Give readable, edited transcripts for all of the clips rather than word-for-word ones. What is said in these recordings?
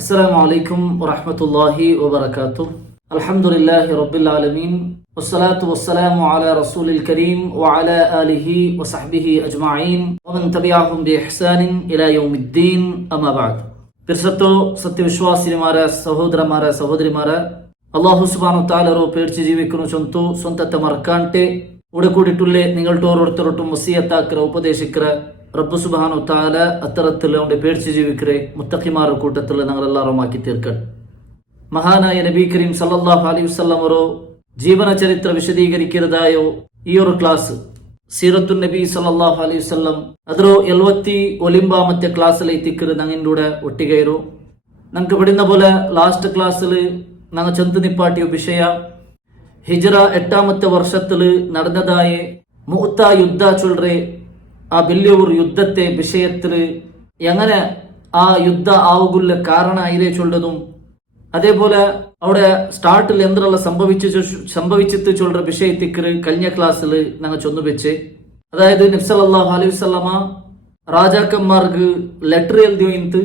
السلام عليكم ورحمة الله وبركاته. الحمد لله رب العالمين والصلاة والسلام على رسول الكريم وعلى آله وصحبه أجمعين ومن تبعهم بإحسان إلى يوم الدين أما بعد. പിർസത്തോ സത്യവിശ്വാസിനിമാരെ സഹോദരന്മാരെ സഹോദരിമാരെ അള്ളാഹു സുബ്ഹാനഹു തആലರೋ പേടിച്ച് ജീവിക്കുന്നു ചൊന്തു സ്വന്തത്തെ മറക്കാണ്ടെ ഇവിടെ കൂടിയിട്ടുള്ളേ നിങ്ങളുടെ ഓരോരുത്തരോട്ടും വസിയത്താക്കിற ഉപദേശിക്കിற റബ്ബ് സുബ്ഹാനഹു തആല അത്തരത്തിൽ അവന്റെ പേടിച്ച് ജീവിക്കരെ മുത്തഖിമാരുടെ കൂട്ടത്തിൽ ഞങ്ങളെല്ലാവരും ആക്കി തീർക്കട്ടെ. മഹാനായ നബി കരീം സല്ലല്ലാഹു അലൈഹി വസല്ലം അവരോ ജീവന ചരിത്ര വിശദീകരിക്കുന്നതായോ ഈ ഒരു ക്ലാസ് സീറത്തു നബി സല്ലല്ലാഹു ಅಲೈಹಿ ವಸಲ್ಲಂ ಅದರ 79 ക്ലാസ്സിലെത്തിക്കರು ഞങ്ങളുടെ ഒട്ടികയിരു ഞങ്ങൾക്ക് പഠിക്കുന്ന പോലെ ലാസ്റ്റ് ക്ലാസ്സിൽ ഞങ്ങൾ ചെന്ത് നിപ്പാട്ടിയ വിഷയ ഹിജ്റ 8ാമത്തെ വർഷത്തിൽ നടന്നതായ മുഅ്ത യുദ്ധ ചൊല്ലറെ ആ വലിയൊരു യുദ്ധത്തെ വിഷയത്തിൽ എങ്ങനെ ആ യുദ്ധ ആവുകുള്ള കാരണം അതിലെ ചൊല്ലതും അതേപോലെ അവിടെ സ്റ്റാർട്ടിൽ എന്തെല്ലാം സംഭവിച്ചിട്ട് ചൊല്ലുന്ന വിഷയത്തിക്ക് കഴിഞ്ഞ ക്ലാസ്സിൽ ഞങ്ങൾ ചൊന്നു വെച്ച് അതായത് നബി സല്ലല്ലാഹു അലൈഹി വസല്ലമ രാജാക്കന്മാർക്ക് ലെറ്റർ എഴുതിയിട്ട്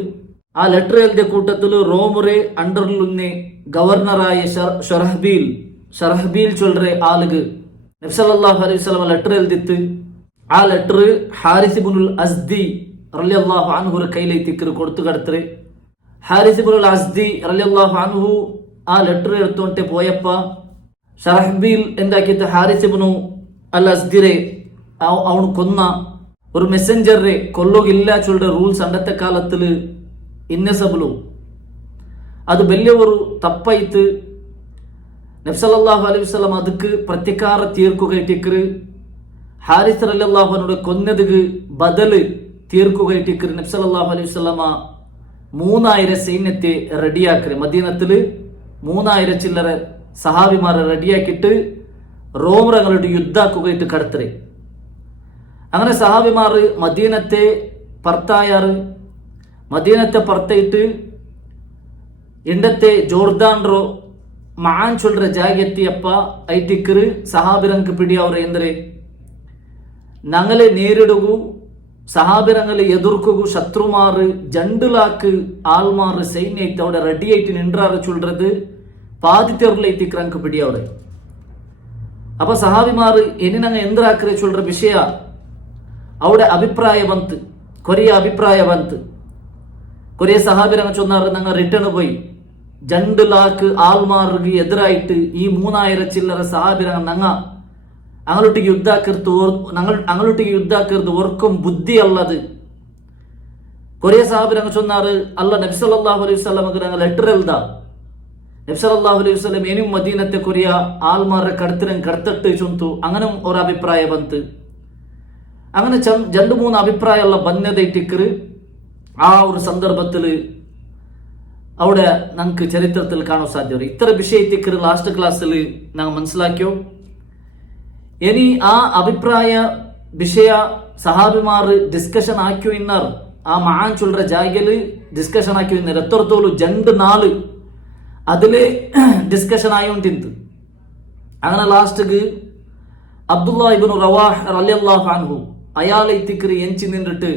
ആ ലെറ്റർ എഴുതിയ കൂട്ടത്തിൽ റോമുറെ അണ്ടറിലുന്നെ ഗവർണറായ ഷറഹ്ബീൽ ചൊല്ലുന്ന ആളുകൾ നബി സല്ലല്ലാഹു അലൈഹി വസല്ലമ ലെറ്റർ എഴുതിട്ട് ആ ലെറ്റർ ഹാരിസ് ഇബ്നുൽ അസ്ദി റളിയല്ലാഹു അൻഹു കയ്യിലേക്ക് കൊടുത്തു കടത്തരെ ഹാരിസ് ഇബ്നുൽ അസ്ദി റളിയല്ലാഹു അൻഹു ആ ലെറ്റർ എടുത്തോണ്ട് പോയപ്പ ഷറഹ്ബീൽ എന്താക്കിയിട്ട് ഹാരിസ് ഇബ്നു അൽ അസ്ദിരെ അവನು കൊന്ന ഒരു മെസ്സഞ്ചറെ കൊല്ലുകില്ല ചൊല്ലുന്ന റൂൾസ് അന്നത്തെ കാലത്തിൽ ഇന്നസബിളു അത് വലിയ ഒരു തപ്പായിട്ട് നബി സല്ലല്ലാഹു അലൈഹി വസല്ലം ಅದಕ್ಕೆ ಪ್ರತಿಕಾರ ತೀರ್ಕುಗೈಟಿಕ್ರು ഹാരിസ് റളിയല്ലാഹു അൻഹു കൊന്നതിക്ക് ബദല് തീർക്കുകൈറ്റിക്ರು നബി സല്ലല്ലാഹു അലൈഹി വസല്ലമ 3000 സൈന്യത്തെ റെഡിയാക്കി മദീനത്തില് 3000 ചില്ലറ സഹാബിമാരെ റെഡിയാക്കിയിട്ട് റോമറങ്ങളുടെ യുദ്ധാക്കുകയിട്ട് കടത്തരെ അങ്ങനെ സഹാബിമാർ മദീനത്തെ പർത്തായാറ് മദീനത്തെ പർത്തയിട്ട് ഇണ്ടത്തെ ജോർദാൻറോ മഹാൻ ചൊല്ലുന്ന ജാഗെത്തിയപ്പ ഐറ്റിക്കറ് സഹാബിരങ്ക് പിടി അവർ ಎಂದರೆ ഞങ്ങളെ നേരിടുകൂ സഹാബിരങ്ങളെ എതിർക്കുകൂ ശത്രുമാറ് ജണ്ടുലാക്ക് ആൾമാറ് സൈന്യത്തെ അവിടെ റെഡിയായിട്ട് നിன்றாரு ചൊല്ലുന്നത് പാതിത്തേറിൽ എത്തിക്കറങ്ക് പിടി അവിടെ അപ്പൊ സഹാബിമാറ് ഇനി ഞങ്ങൾ എന്താക്കറെ ചൊല്ലുന്ന വിഷയ അവിടെ അഭിപ്രായ ಬಂತು കൊറിയ അഭിപ്രായ ಬಂತು കൊറിയ സഹാബിരങ്ങ ചൊന്നാറ് ഞങ്ങൾ റിട്ടേൺ പോയി ജണ്ടുലാക്ക് ആൾമാർക്ക് എതിരായിട്ട് ഈ 3000 ചില്ലറ സഹാബിരങ്ങ ഞങ്ങളൊട്ടിക്ക് യുദ്ധാക്കരുത് ഓർക്കും ബുദ്ധി അല്ലത് കൊറിയ സഹാബിരങ്ങ ചൊന്നാറ് അല്ല നബി സല്ലല്ലാഹു അലൈഹി വസല്ലമക്ക് ഞങ്ങൾ ലെറ്റർ എഴുതാ നബി സല്ലല്ലാഹു അലൈഹി വസല്ലം ഇനിയും മദീനത്തെ കൊറിയ ആൾമാരുടെ കടത്തിട്ട് ചൊന്തു അങ്ങനെ ഒരു അഭിപ്രായ ಬಂತು അങ്ങനെ 2-3 അഭിപ്രായമുള്ള ബന്യതയിട്ടിക്കറ് ആ ഒരു സന്ദർഭത്തിൽ അവിടെ നമുക്ക് ചരിത്രത്തിൽ കാണാൻ സാധ്യത ഇത്ര വിഷയത്തിക്കറ് ലാസ്റ്റ് ക്ലാസ്സിൽ ഞങ്ങൾ മനസ്സിലാക്കിയോ ഇനി ആ അഭിപ്രായ വിഷയ സഹാബിമാർ ഡിസ്കഷൻ ആക്കിയോ ഇന്നാർ ആ മഹാൻ ചൊല്ലുന്ന ജാഗല് ഡിസ്കഷൻ ആക്കിയോ ഇന്നാർ എത്രത്തോളം 2 നാള് അതില് ഡിസ്കഷൻ ആയോണ്ടിന്ത് അങ്ങനെ ലാസ്റ്റ് അബ്ദുല്ലാ ഇബ്നു റവാഹ് റളിയല്ലാഹു അൻഹു അയാളെ ഇത്തിക്കറി എഞ്ചി നിന്നിട്ട്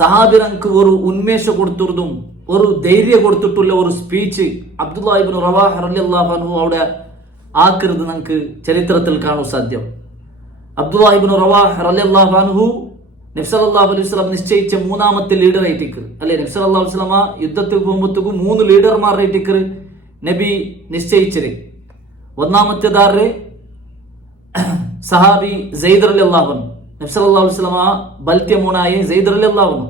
സഹാബിരങ്ക് ഒരു ഉന്മേഷ കൊടുത്തും ഒരു ധൈര്യം കൊടുത്തിട്ടുള്ള ഒരു സ്പീച്ച് അബ്ദുല്ലാ ഇബ്നു റവാഹ് റളിയല്ലാഹു അൻഹു അവിടെ ആക്കരുത് നമുക്ക് ചരിത്രത്തിൽ കാണാൻ സാധ്യം അബ്ദുല്ലാ ഇബ്നു റവാഹ് റളിയല്ലാഹു അൻഹു നബി സല്ലല്ലാഹു അലൈഹി വസല്ലം നിശ്ചയിച്ച 3ാമത്തെ ലീഡർ ആയിട്ടിക്ക് അല്ലെ നബി സല്ലല്ലാഹു അലൈഹി വസല്ലമ യുദ്ധത്തിൽ പോകുമ്പോഴത്തേക്കും 3 ലീഡർമാരായിട്ടിക്ക് നബി നിശ്ചയിച്ചത് ഒന്നാമത്തേതാറ് സഹാബി സെയ്ദ് റളിയല്ലാഹു അൻഹു നബി സല്ലല്ലാഹു അലൈഹി വസല്ലമ ബൽത്യമൂനായ സെയ്ദ് റളിയല്ലാഹു അൻഹു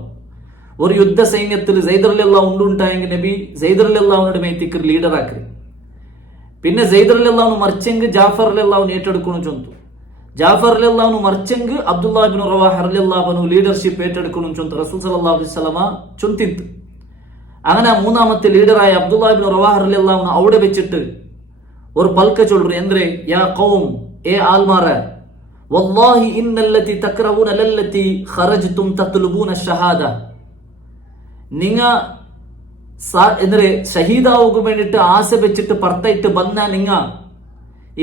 ഒരു യുദ്ധ സൈന്യത്തിൽ സെയ്ദ് റളിയല്ലാഹു ഉണ്ടായെങ്കിൽ നബി സെയ്ദ് റളിയല്ലാഹുവിന്റെ മേത്തിക്ക് ലീഡർ ആക്കി പിന്നെ സെയ്ദ് റളിയല്ലാഹു മറിച്ചെങ്കിൽ ജാഫർ റളിയല്ലാഹു ഏറ്റെടുക്കണം ചൊന്തു ജാഫർ റളിയല്ലാഹു മറിച്ചെങ്കിൽ അബ്ദുല്ലാ ഇബ്നു റവാഹ് റളിയല്ലാഹു അൻഹു ലീഡർഷിപ്പ് ഏറ്റെടുക്കണം ചൊന്തു റസൂൽ സല്ലല്ലാഹു അലൈഹി വസല്ലമ ചൊന്തിತ್ತು അങ്ങനെ 3ാമത്തെ ലീഡറായ അബ്ദുല്ലാ ഇബ്നു റവാഹ് റളിയല്ലാഹു അൻഹു അവിടെ വെച്ചിട്ട് ഒരു പൽക്ക ചൊല്ലുറ ಎಂದ್ರೆ യാ ഖൗം ഏ ആൽമാരെ വല്ലാഹി ഇന്നല്ലതി തക്റഹൂന ലല്ലതി ഖറജ്തും തത്ലുബൂന ഷഹാദ നിങ്ങ ಎಂದ್ರೆ ഷഹീദാവുക വേണ്ടിട്ട് ആശ വെച്ചിട്ട് പുറത്തായിട്ട് വന്ന നിങ്ങ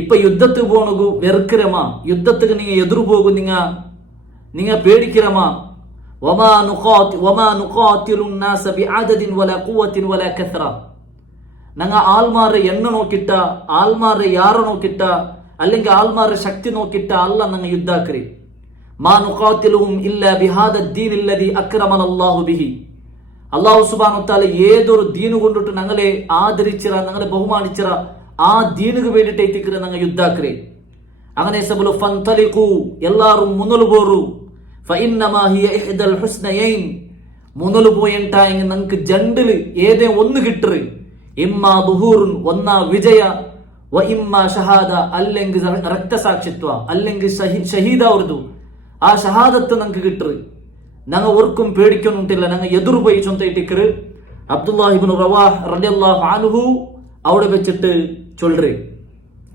ഇപ്പൊ യുദ്ധത്തിൽ പോണു വെറുക്കിരമ യുദ്ധത്തിന് നിങ്ങൾ എതിർ പോകും നിങ്ങ പേടിക്കിരമ ഞങ്ങൾ ആൾമാരെ എണ്ണ നോക്കിട്ട, ആൾമാരെ യാറ നോക്കിട്ട, അല്ലെങ്കിൽ ആൾമാരെ ശക്തി നോക്കിട്ട അല്ല ഞങ്ങൾ യുദ്ധാക്കറി. മാ നുഖാതിലുഹും ഇല്ലാ ബിഹാദ ദീൻ അല്ലദീ അക്രമനല്ലാഹു ബിഹി. അല്ലാഹു സുബ്ഹാനഹു വതആല ഏതൊരു ദീനു കൊണ്ടിട്ട് ഞങ്ങളെ ആദരിച്ചിറ, ഞങ്ങളെ ബഹുമാനിച്ചിറ ആ ദീനുക്ക് വേണ്ടിയിട്ട് ഞങ്ങൾ യുദ്ധാക്കറി. അങ്ങനെ സബലു ഫന്തലിഖു, എല്ലാരും മുന്നോട്ട് പോരു. ഫഇന്നമാ ഹിയ ഇഹ്ദൽ ഹുസ്നയൈൻ, മുന്നോട്ട് പോയിട്ടായെങ്കിൽ ഞങ്ങൾക്ക് ജണ്ടില് ഏതേ ഒന്ന് കിട്ടറ്. ഇമ്മാ ദുഹൂറുൻ, ഒന്നാ വിജയ, വ ഇമ്മാ ഷഹാദ, അല്ലെങ്കിൽ രക്തസാക്ഷിത്വ, അല്ലെങ്കിൽ ഷഹീദാവുന്നു. ആ ഷഹാദത്ത് ഞങ്ങൾക്ക് കിട്ടറ്. ഞങ്ങൾ ഒർക്കും പേടിക്കൊന്നുമില്ല, ഞങ്ങൾ എതിർപോയി ചൊന്തയിട്ടിക്കറ്. അബ്ദുല്ലാഹി ഇബ്നു റവാഹ് റളിയല്ലാഹു അൻഹു അവിടെ വെച്ചിട്ട് ചൊല്ലറ്.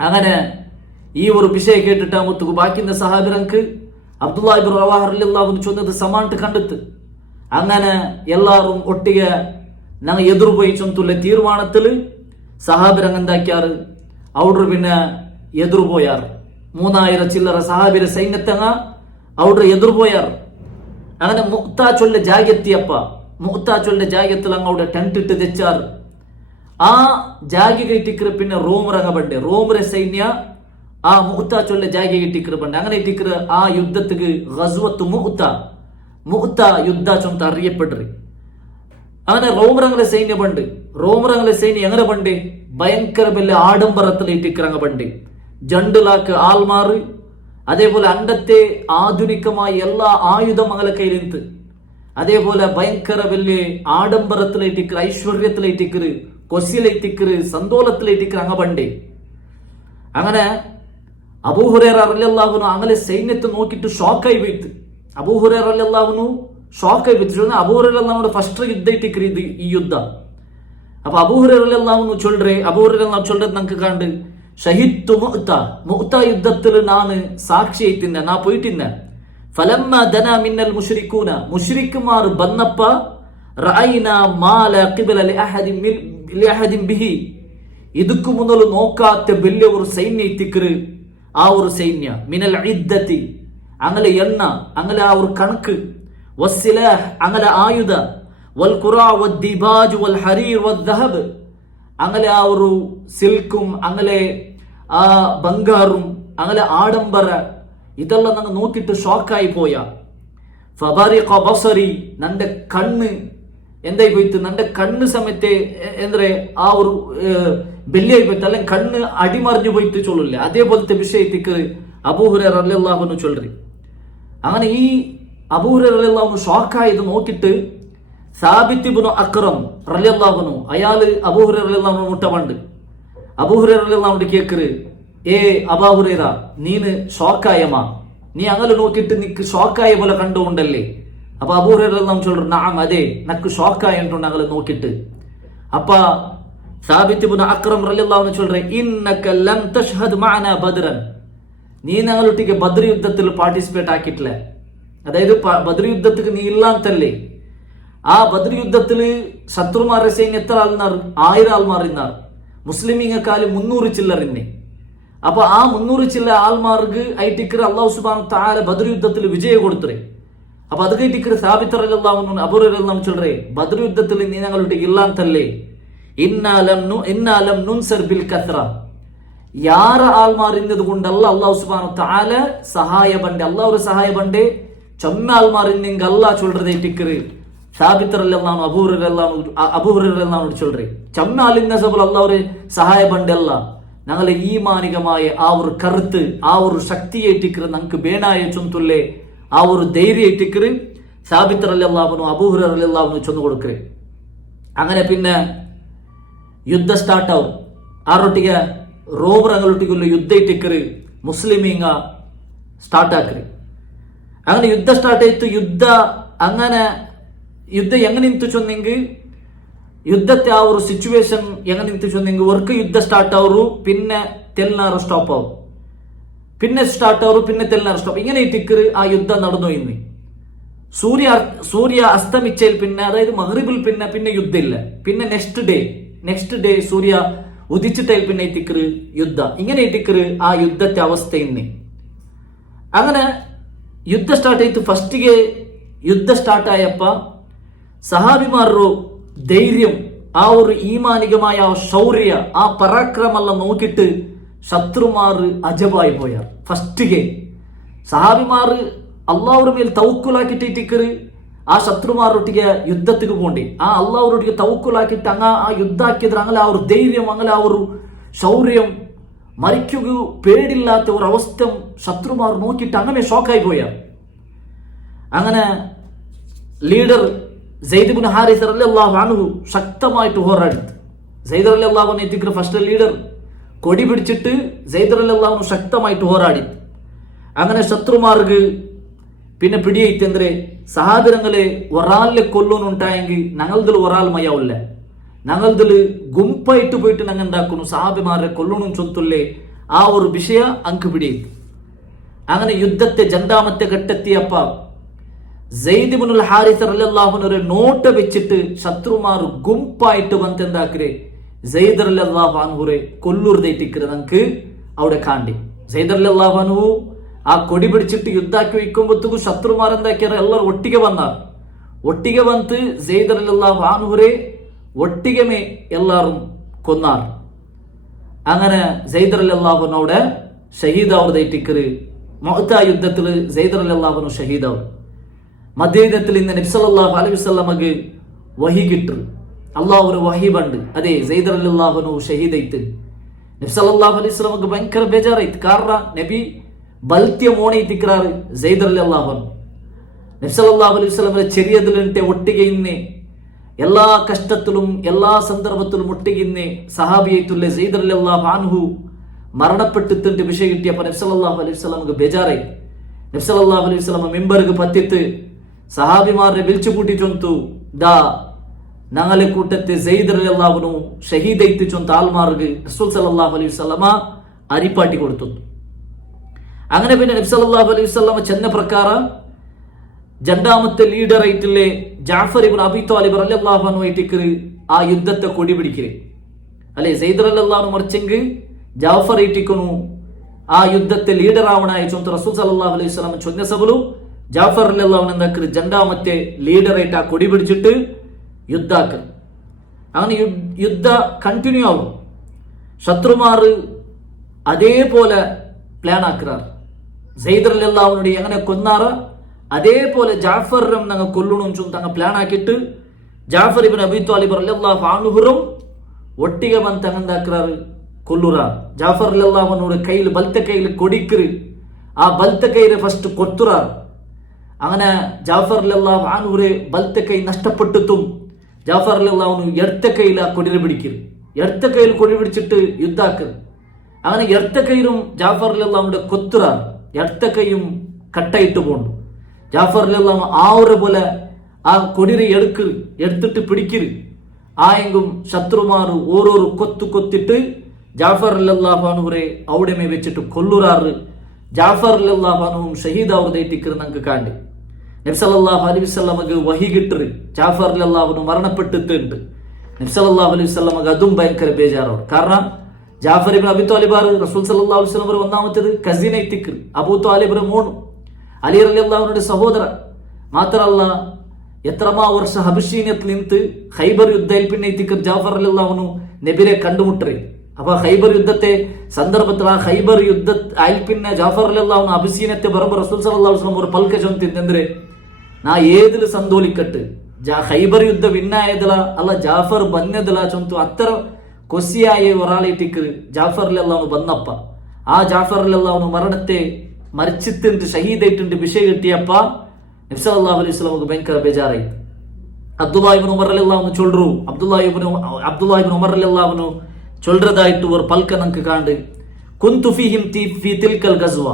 അങ്ങനെ ഈ ഒരു വിഷയം കേട്ടിട്ട് മുത്തുക്ക് ബാക്കിന്റെ സഹാബിറങ്ക് അബ്ദുല്ലാഹി ഇബ്നു റവാഹ് റളിയല്ലാഹു അൻഹു ചൊന്നത് സമാന്റ് കണ്ടെത്ത്. അങ്ങനെ എല്ലാരും ഒട്ടിಗೆ ഞങ്ങൾ എതിർപോയി ചൊന്തുള്ള തീരുമാനത്തില് സഹാബിറങ് എന്താക്കിയാറ്, അവിടെ പിന്നെ എതിർപോയാറ്. 3000 ചില്ലറ സഹാബിര സൈന്യത്തങ്ങ അവിടെ എതിർപോയാറ്. അങ്ങനെ മുക്താ ചൊല്ല ജാഗ്യത്തിയപ്പ, മുക്താ ചൊല്ല ജാഗ്യത്തിൽ അങ്ങ് അവിടെ ടെന്റ് ഇട്ട് തെച്ചാറ്. ആ ജാഗ്യ ഇട്ടിക്കറ് പിന്നെ റോമറങ്ങ ബണ്ടെ, റോമറെ സൈന്യ ആ മുക്താ ചൊല്ല ജാഗ്യ ഇട്ടിക്കറ് ബണ്ടെ. അങ്ങനെ ഇട്ടിക്കറ് ആ യുദ്ധത്തിക്ക് ഗസ്വത്ത് മുക്ത യുദ്ധ ചൊന്ത അറിയപ്പെട്ടു. അങ്ങനെ റോമറങ്ങളെ സൈന്യ ബണ്ട്, റോമറങ്ങളെ സൈന്യ എങ്ങനെ ബണ്ട്, ഭയങ്കര വലിയ ആഡംബരത്തിൽ ഇട്ടിക്കറങ്ങ ബണ്ട്. ജണ്ടിലാക്ക് ആൾമാറ്, അതേപോലെ അണ്ടത്തെ ആധുനികമായ എല്ലാ ആയുധം അങ്ങനെ കയ്യിലിരുത്ത്, അതേപോലെ ഭയങ്കര വലിയ ആഡംബരത്തിലേറ്റിക്കറ്, ഐശ്വര്യത്തിലേറ്റിക്കറ്, കൊസിയിലേറ്റിക്കറ്, സന്തോളത്തിലേറ്റിക്കറ് അങ്ങ ബണ്ട്. അങ്ങനെ അബൂ ഹുറൈറ റളിയല്ലാഹു അൻഹു അങ്ങനെ സൈന്യത്തെ നോക്കിയിട്ട് ഷോക്കായി പോയിട്ട്, അബൂ ഹുറൈറ റളിയല്ലാഹു അൻഹു ഷോക്കായി പോയിട്ട്. അബൂ ഹുറൈറ റളിയല്ലാഹു ഫസ്റ്റ് യുദ്ധ ഇട്ടിക്കറ് ഇത് ഈ യുദ്ധ. അപ്പൊ അബൂ ഹുറൈറ റളിയല്ലാഹു അൻഹു ചൊല്ലറേ, അബൂ ഹുറൈറ റളിയല്ലാഹു ചൊല്ലത് നമുക്ക് കണ്ട്, ഷഹിദ്തു മുഅ്ത യുദ്ധത്തിൽ നാണ് സാക്ഷിയായിട്ടിന്ന, നാ പോയിട്ടിന്ന. ഫലമ്മ ദന മിന്നൽ മുശ്രികൂന, മുശ്രിക്കുമാർ ബന്നപ്പ റഅയ്ന മാ ലാ ഖിബല ലിഅഹദിൻ ബിഹി, ഇതുക്കു മുതൽ നോക്കാത്ത വലിയ ഒരു സൈന്യ ഇത്തിക്കറ്. ആ ഒരു സൈന്യ മിനൽ ഇദ്ദത്തി, അങ്ങനെ എണ്ണ, അങ്ങനെ ആ ഒരു കണക്ക്, വസ്സിലാഹ്, അങ്ങനെ ആയുധ, വൽ ഖുറാ വദ്ദിബാജ് വൽ ഹരീർ വദ്ദഹബ്, അങ്ങനെ ആ ഒരു സിൽക്കും അങ്ങനെ ആ ബംഗാറും അങ്ങനെ ആഡംബര ഇതെല്ലാം ഞങ്ങൾ നോക്കിയിട്ട് ഷോക്കായി പോയ. ഫബറിഖ ബസരി, നന്റെ കണ്ണ് എന്തായി പോയിട്ട്, നന്റെ കണ്ണ് സമയത്തെ എന്തെ ആ ഒരു ബെല്ലിയായി പോയിട്ട്, അല്ലെങ്കിൽ കണ്ണ് അടിമറിഞ്ഞു പോയിട്ട് ചൊല്ലില്ല. അതേപോലത്തെ വിഷയത്തേക്ക് അബൂ ഹുറൈറ റളിയല്ലാഹു അൻഹു ചൊല്ലറി. അങ്ങനെ ഈ അബൂ ഹുറൈറ റളിയല്ലാഹു അൻഹു ഷോക്കായത് നോക്കിയിട്ട് സാബിത്ത് ഇബ്നു അക്രം റളിയല്ലാഹു അൻഹു അയാള് അബൂ ഹുറൈറ റളിയല്ലാഹു അൻഹു മുട്ടപണ്ട്. അബൂ ഹുറൈറ റളിയല്ലാഹു അൻഹു കേക്കറ്, ഏ അബൂ ഹുറൈറ, നീന് ഷോക്കായമാ, നീ അങ്ങനെ നോക്കിയിട്ട് നിക്ക് ഷോക്കായ പോലെ കണ്ടുകൊണ്ടല്ലേ? അപ്പൊ അബൂ ഹുറൈറ റളിയല്ലാഹു അൻഹു ചൊല്ലറ്, നഅം, അതെ, നക്ക് ഷോക്കായിട്ടുണ്ട് ഞങ്ങൾ നോക്കിയിട്ട്. അപ്പ സാബിത്ത് ഇബ്നു അക്രം റളിയല്ലാഹു അൻഹു ചൊല്ലറ്, ഇന്നക ലം തഷ്ഹദ് മഅനാ ബദ്റൻ, നീ ഞങ്ങളൊട്ടിಗೆ ബദ്ർ യുദ്ധത്തിൽ പാർട്ടിസിപ്പേറ്റ് ആക്കിയിട്ടില്ല. അതായത് ബദ്ർ യുദ്ധത്തിക്ക് നീ ഇല്ല ಅಂತല്ലേ. ആ ബദ്ർ യുദ്ധത്തില് ശത്രുമാരുടെ സൈന്യം എത്ര ആൾമാർ? 1000 ആൾമാർ ഇന്നാർ. മുസ്ലിമീങ്ങക്കാല് 300 ചില്ലറിന്നെ. അപ്പൊ ആ 300 ചില്ല ആൾമാർക്ക് ഐറ്റിക്കർ അല്ലാഹു സുബ്ഹാനഹു വ തആല ബദ്ർ യുദ്ധത്തിൽ വിജയം കൊടുത്തേ. അപ്പൊ അത് കേട്ടിക്കർ സാബിത്ത് റളിയല്ലാഹു അൻഹു അബൂ ഹുറൈറ റളിയല്ലാഹു അൻഹു ചൊല്ലറേ, ബദ്ർ യുദ്ധത്തിൽ നീ ഞങ്ങളൊട്ടിಗೆ ಇಲ್ಲ ಅಂತല്ലേ. ഇന്നാ ലം നുൻസർ ബിൽ കസ്റ, ಯಾರ ಆಲ್ಮಾರಿನ್ನದು ಕೊಂಡಲ್ಲ ಅಲ್ಲಾಹು ಸುಬ್ಹಾನಹು ವ ತಆല ಸಹಾಯ ಬಂಡೆ, ಅಲ್ಲಾಹು ಸಹಾಯ ಬಂಡೆ ಚಮ್ಮ ಆಲ್ಮಾರಿನ್ನಿಂಗ ಅಲ್ಲಾ ಚೊಲ್ರದೆ ಟಿಕ್ಕರು. ಸಾಬಿತ್ ರಲಿಯಲ್ಲಾಹು ಅನ್ಹು ಅಬೂ ಹುರೈರ റളിയല്ലാഹു അൻഹു ചൊല്ലറേ, ചമ്മ ആലിന്ന സബൽ അല്ലാഹു സഹായ ಬಂಡೆ അല്ല. ഞങ്ങളെ ഈമാനികമായ ആ ഒരു കറുത്ത്, ആ ഒരു ശക്തിയെ ടിക്കറ് ഞങ്ങൾക്ക് ಬೇನಾയ ചൊന്തുല്ലേ, ആ ഒരു ധൈര്യം ടിക്കറ് സാബിത്ത് റളിയല്ലാഹു അൻഹു അബൂ ഹുറൈറ റളിയല്ലാഹു അൻഹു ചൊന്നു കൊടുക്കറേ. അങ്ങനെ പിന്നെ ಯುದ್ಧ ಸ್ಟಾರ್ಟ್ ಆವು. ಆರೊಟ್ಟಿಗೆ ರೋಮರಂಗಳೊಟ್ಟಿಗೆಲ್ಲ ಯುದ್ಧ ಇಟ್ಟಿಕ್ಕರು, ಮುಸ್ಲಿಮೀಂಗ ಸ್ಟಾರ್ಟ್ ಆಕ್ರಿ. അങ്ങനെ യുദ്ധ സ്റ്റാർട്ട് ആയിട്ട് യുദ്ധ എങ്ങനെ നിಂತು ചൊന്നെങ്കിൽ യുദ്ധത്തെ ആ ഒരു സിറ്റുവേഷൻ എങ്ങനെ നിಂತು ചൊന്നെങ്കിൽ വർക്ക് യുദ്ധ സ്റ്റാർട്ട് ആവರು, പിന്നെ തെൽനാറ് സ്റ്റോപ്പ് ആവും, പിന്നെ സ്റ്റാർട്ട് ആവರು, പിന്നെ തെൽനാറ് സ്റ്റോപ്പ്. ഇങ്ങനെ ഇട്ടിക്കറ് ആ യുദ്ധം നടന്നു. ഇന്ന് സൂര്യ അസ്തമിച്ചതിൽ പിന്നെ, അതായത് മഗ്രിബിൽ പിന്നെ യുദ്ധം ഇല്ല. പിന്നെ നെക്സ്റ്റ് ഡേ സൂര്യ ഉദിച്ചിട്ടതിൽ പിന്നെ ഇട്ടിക്കറ് യുദ്ധ. ഇങ്ങനെ ഇട്ടിക്കറ് ആ യുദ്ധത്തെ അവസ്ഥ ഇന്ന്. അങ്ങനെ ಯುದ್ಧ ಸ್ಟಾರ್ಟ್ ಆಯ್ತು. ಫಸ್ಟಿಗೆ ಯುದ್ಧ ಸ್ಟಾರ್ಟ್ ಆಯಪ್ಪ സഹാബിമാരുടെ ധൈര്യം, ആ ഒരു ഈമാനികമായ ആ ശൗര്യ, ആ പരാക്രമെല്ലാം നോക്കിയിട്ട് ശത്രുമാർ അജബായി പോയാർ. ഫസ്റ്റ് സഹാബിമാർ അള്ളാഹുರ ಮೇಲೆ ತವಕ್ಕುಲಾಕಿಟ್ಟಿಕ್ಕರು ಆ ಶತ್ರುಮಾರೊಟ್ಟಿಗೆ ಯುದ್ಧಕ್ಕೆ പോണ്ടി. ಆ ಅಲ್ಲಾಹರೊಟ್ಟಿಗೆ ತವಕ್ಕುಲಾಕಿಟ್ಟು ಆ ಯುದ್ಧ ಹಾಕಿದ್ರೆ അങ്ങനെ ആ ഒരു ധൈര്യം, അങ്ങനെ ആ ഒരു ശൗര്യം, മരിക്കുക പേടില്ലാത്ത ഒരു അവസ്ഥ ശത്രുമാർ നോക്കിയിട്ട് അങ്ങനെ ഷോക്കായി പോയാർ. അങ്ങനെ ലീഡർ സെയ്ദ് ഇബ്നു ഹാരിസ റളിയല്ലാഹു അൻഹു ശക്തമായിട്ട് പോരാടി. സെയ്ദ് റളിയല്ലാഹു അൻഹു എത്തിക്കുന്ന ഫസ്റ്റ് ലീഡർ കൊടി പിടിച്ചിട്ട് സെയ്ദ് റളിയല്ലാഹു അൻഹു ശക്തമായിട്ട് പോരാടി. അങ്ങനെ ശത്രുമാർക്ക് പിന്നെ പിടിയൈತೆಂದ್ರೆ സഹാബിരങ്ങളെ ഒരാളിലെ കൊല്ലുന്നുണ്ടായെങ്കിൽ ഞങ്ങളതിൽ ഒരാൾ മയാവില്ല, ഞങ്ങളതിൽ ഗുംപ്പായിട്ട് പോയിട്ട് ഞങ്ങൾ ഉണ്ടാക്കുന്നു സഹാബിമാരെ കൊല്ലണം ചൊത്തുള്ളേ ആ ഒരു വിഷയ അങ്ക് പിടിയൈತು. അങ്ങനെ യുദ്ധത്തെ രണ്ടാമത്തെ ഘട്ടെത്തിയപ്പ സെയ്ദ് ഇബ്നുൽ ഹാരിസ റളിയല്ലാഹു അൻഹു നോട്ട വെച്ചിട്ട് ശത്രുമാർ ഗുംപ്പായിട്ട് വന്നെന്താക്കരെ സെയ്ദ് റളിയല്ലാഹു അൻഹുരെ കൊല്ലുറുതേറ്റിക്കരെ നമുക്ക് അവിടെ കാണ്ടി. സെയ്ദ് റളിയല്ലാഹു അൻഹു ആ കൊടി പിടിച്ചിട്ട് യുദ്ധാക്കി വയ്ക്കുമ്പോഴത്തേക്കും ശത്രുമാർ എന്താക്കിയാർ, എല്ലാവരും ഒട്ടിಗೆ വന്നാർ. ഒട്ടിಗೆ വന്ന് സെയ്ദ് റളിയല്ലാഹു അൻഹുരെ ഒട്ടികമേ എല്ലാവരും കൊന്നാർ. അങ്ങനെ സെയ്ദ് റളിയല്ലാഹു അൻഹുടെ ഷഹീദാവുറതേറ്റിക്കര് മുഅ്ത യുദ്ധത്തിൽ സെയ്ദ് റളിയല്ലാഹു അൻഹു ഷഹീദാവും. മദീനത്തിൽ ഇന്ന് നബി സല്ലല്ലാഹു അലൈഹി വസല്ലമക്ക് വഹി കിട്ടും. അള്ളാഹു ഒരു വഹി ബണ്ട് അതെ സെയ്ദ് റളിയല്ലാഹു അൻഹു ഷഹീദായിട്ട്. നബി സല്ലല്ലാഹു അലൈഹി വസല്ലമക്ക് ഭയങ്കര ബേജാറായിട്ട്. കാരണം നബി ബൽത്യ മോണൈത്തിക്രാറ് സെയ്ദ് റളിയല്ലാഹു അൻഹു. നബി സല്ലല്ലാഹു അലൈഹി വസല്ലമയുടെ ചെറിയതിലുണ്ടെ ഒട്ടിಗೆ ഇന്നെ എല്ലാ കഷ്ടത്തിലും എല്ലാ സന്ദർഭത്തിലും ഒട്ടിಗೆ ഇന്നെ സഹാബിയായിട്ടുള്ള സെയ്ദ് റളിയല്ലാഹു അൻഹു മരണപ്പെട്ടിട്ടുണ്ട് വിഷയം കിട്ടിയപ്പോൾ നബി സല്ലല്ലാഹു അലൈഹി വസല്ലമക്ക് ബേജാറായി. നബി സല്ലല്ലാഹു അലൈഹി വസല്ലമ മിമ്പർക്ക് പറ്റിത്ത് സഹാബിമാരെ വിളിച്ചു കൂട്ടിച്ചൊന്തു, ദാ ഞങ്ങളെ കൂട്ടത്തെ സെയ്ദ് റളിയല്ലാഹു അൻഹു ഷഹീദായിട്ട് ചൊന്ത ആൾമാർക്ക് റസൂൽ സല്ലല്ലാഹു അലൈഹി വസല്ലമ അരിപ്പാട്ടി കൊടുത്തു. അങ്ങനെ പിന്നെ നബി സല്ലല്ലാഹു അലൈഹി വസല്ലമ ചെന്ന പ്രകാരം രണ്ടാമത്തെ ലീഡർ ആയിട്ടുള്ള ജാഫർ ഇബ്നു അബി ത്വാലിബ് റളിയല്ലാഹു അൻഹു ആയിട്ട് ആ യുദ്ധത്തെ കൊടി പിടിക്കല് അല്ലെ. സെയ്ദ് റളിയല്ലാഹു അൻഹു മറിച്ചെങ്കിൽ ജാഫർ ആയിട്ടിക്കുന്നു ആ യുദ്ധത്തെ ലീഡർ ആവണായ ചൊന്ത റസൂൽ സല്ലല്ലാഹു അലൈഹി വസല്ലമ ചൊന്ന സബലു ജാഫർ റളിയല്ലാഹു അൻഹു എന്താക്കി രണ്ടാമത്തെ ലീഡർ ആയിട്ട് ആ കൊടി പിടിച്ചിട്ട് യുദ്ധാക്ക്. അങ്ങനെ യുദ്ധ കണ്ടിന്യൂ ആവും. ശത്രുമാർ അതേപോലെ പ്ലാൻ ആക്കാർ. സെയ്ദ് റളിയല്ലാഹു അൻഹു എങ്ങനെ കൊന്നാറ അതേപോലെ ജാഫറും ഞങ്ങൾ കൊല്ലണം ചൊന്ന് പ്ലാൻ ആക്കിയിട്ട് ജാഫർ ഇബ്നു അബി ത്വാലിബ് റളിയല്ലാഹു അൻഹുറും ഒട്ടിಗೆ ಬಂದು എന്താക്കാറ് കൊല്ലുറ. ജാഫർ റളിയല്ലാഹു അൻഹുടെ കയ്യിൽ ബലത്തെ കയ്യിൽ കൊടിക്കറ് ആ ബലത്തെ കയ്യിലെ ഫസ്റ്റ് കൊത്തുറാർ. അങ്ങനെ ജാഫർ റളിയല്ലാഹു അൻഹുരെ ബലത്തെ കൈ നഷ്ടപ്പെട്ടിട്ടും ജാഫർ റളിയല്ലാഹു അൻഹു ഇടത്തെ കയ്യിൽ ആ കൊടിയെ പിടിക്കറ്. ഇടത്തെ കയ്യിൽ കൊടി പിടിച്ചിട്ട് യുദ്ധാക്കറ്. അങ്ങനെ ഇടത്തെ കൈയിലും ജാഫർ റളിയല്ലാഹു അൻഹുടെ കൊത്തുറാർ, ഇടത്തെ കൈയും കട്ടായിട്ട് പോണ്ടു. ജാഫർ റളിയല്ലാഹു അൻഹു ആ ഒരു പോലെ ആ കൊടിയെ എടുത്തിട്ട് പിടിക്കറ്. ആയെങ്കും ശത്രുമാർ ഓരോരു കൊത്തിട്ട് ജാഫർ റളിയല്ലാഹു അൻഹുരെ അവിടെ വെച്ചിട്ട് കൊല്ലുറാറ്. ജാഫർ റളിയല്ലാഹു അൻഹു ഷഹീദാവുറതേറ്റിക്കറ് നമുക്ക് കാണ്ടി. നബി സല്ലല്ലാഹു അലൈഹി വസല്ലമക്ക് വഹി കിട്ടറ് ജാഫർ റളിയല്ലാഹു അൻഹു മരണപ്പെട്ടിട്ടുണ്ട്. നബി സല്ലല്ലാഹു അലൈഹി വസല്ലമക്ക് അതും ഭയങ്കര ബേജാറാണ്. കാരണം ജാഫർ ഇബ്നു അബി ത്വാലിബ് റസൂൽ സല്ലല്ലാഹു അലൈഹി വസല്ലം ഒന്നാമത്തേത് കസിൻ ആയിത്തിക്കറ് അബൂ ത്വാലിബിന്റെ മോൻ അലി റളിയല്ലാഹു അൻഹുവിന്റെ സഹോദര. മാത്രമല്ല എത്രമാ വർഷ ഹബശീനത്തിൽ നിന്ന് ഖൈബർ യുദ്ധയിൽ പിന്നെ എത്തിക്കർ ജാഫർ റളിയല്ലാഹു അൻഹു നബിയെ കണ്ടുമുട്ടറ്. അപ്പൊ ഖൈബർ യുദ്ധത്തെ സന്ദർഭത്തിൽ ആ ഖൈബർ യുദ്ധ ആയിൽ പിന്നെ ജാഫർ റളിയല്ലാഹു അൻഹു അബശീനത്തെ ബറബർ റസൂൽ സല്ലല്ലാഹു അലൈഹി വസല്ലം ഒരു പൽക ചൊന്തിದ್ರೆ ನಾ ಏದಿಲು ಸಂದೋಲಿಕಟ್ಟು ഖൈബർ യുദ്ധ വിന്നായതില അല്ല ജാഫർ ബന്നതില ചൊന്തു അത്ര കൊസിയായ ഒരാളായിട്ടിക്കറ് ജാഫർ റളിയല്ലാഹു അൻഹു വന്നപ്പ ആ ജാഫർ റളിയല്ലാഹു അൻഹു മരണത്തെ മരിച്ചിട്ടുണ്ട് ഷഹീദായിട്ടുണ്ട് വിഷയം കിട്ടിയപ്പ നബി സല്ലല്ലാഹു അലൈഹി വസല്ലമക്ക് ഭയങ്കര ബേജാറായി. അബ്ദുല്ലാഹി ഇബ്നു ഉമർ റളിയല്ലാഹു അൻഹു ചൊല്ലറു അബ്ദുല്ലാഹി ഇബ്നു ഉമർ റളിയല്ലാഹു അൻഹു ചൊല്ലറതായിട്ട് ഒരു പൽക നമുക്ക് കാണ്ട് കുന്തു ഫീഹിം ഫീ തിൽകൽ ഗസ്വ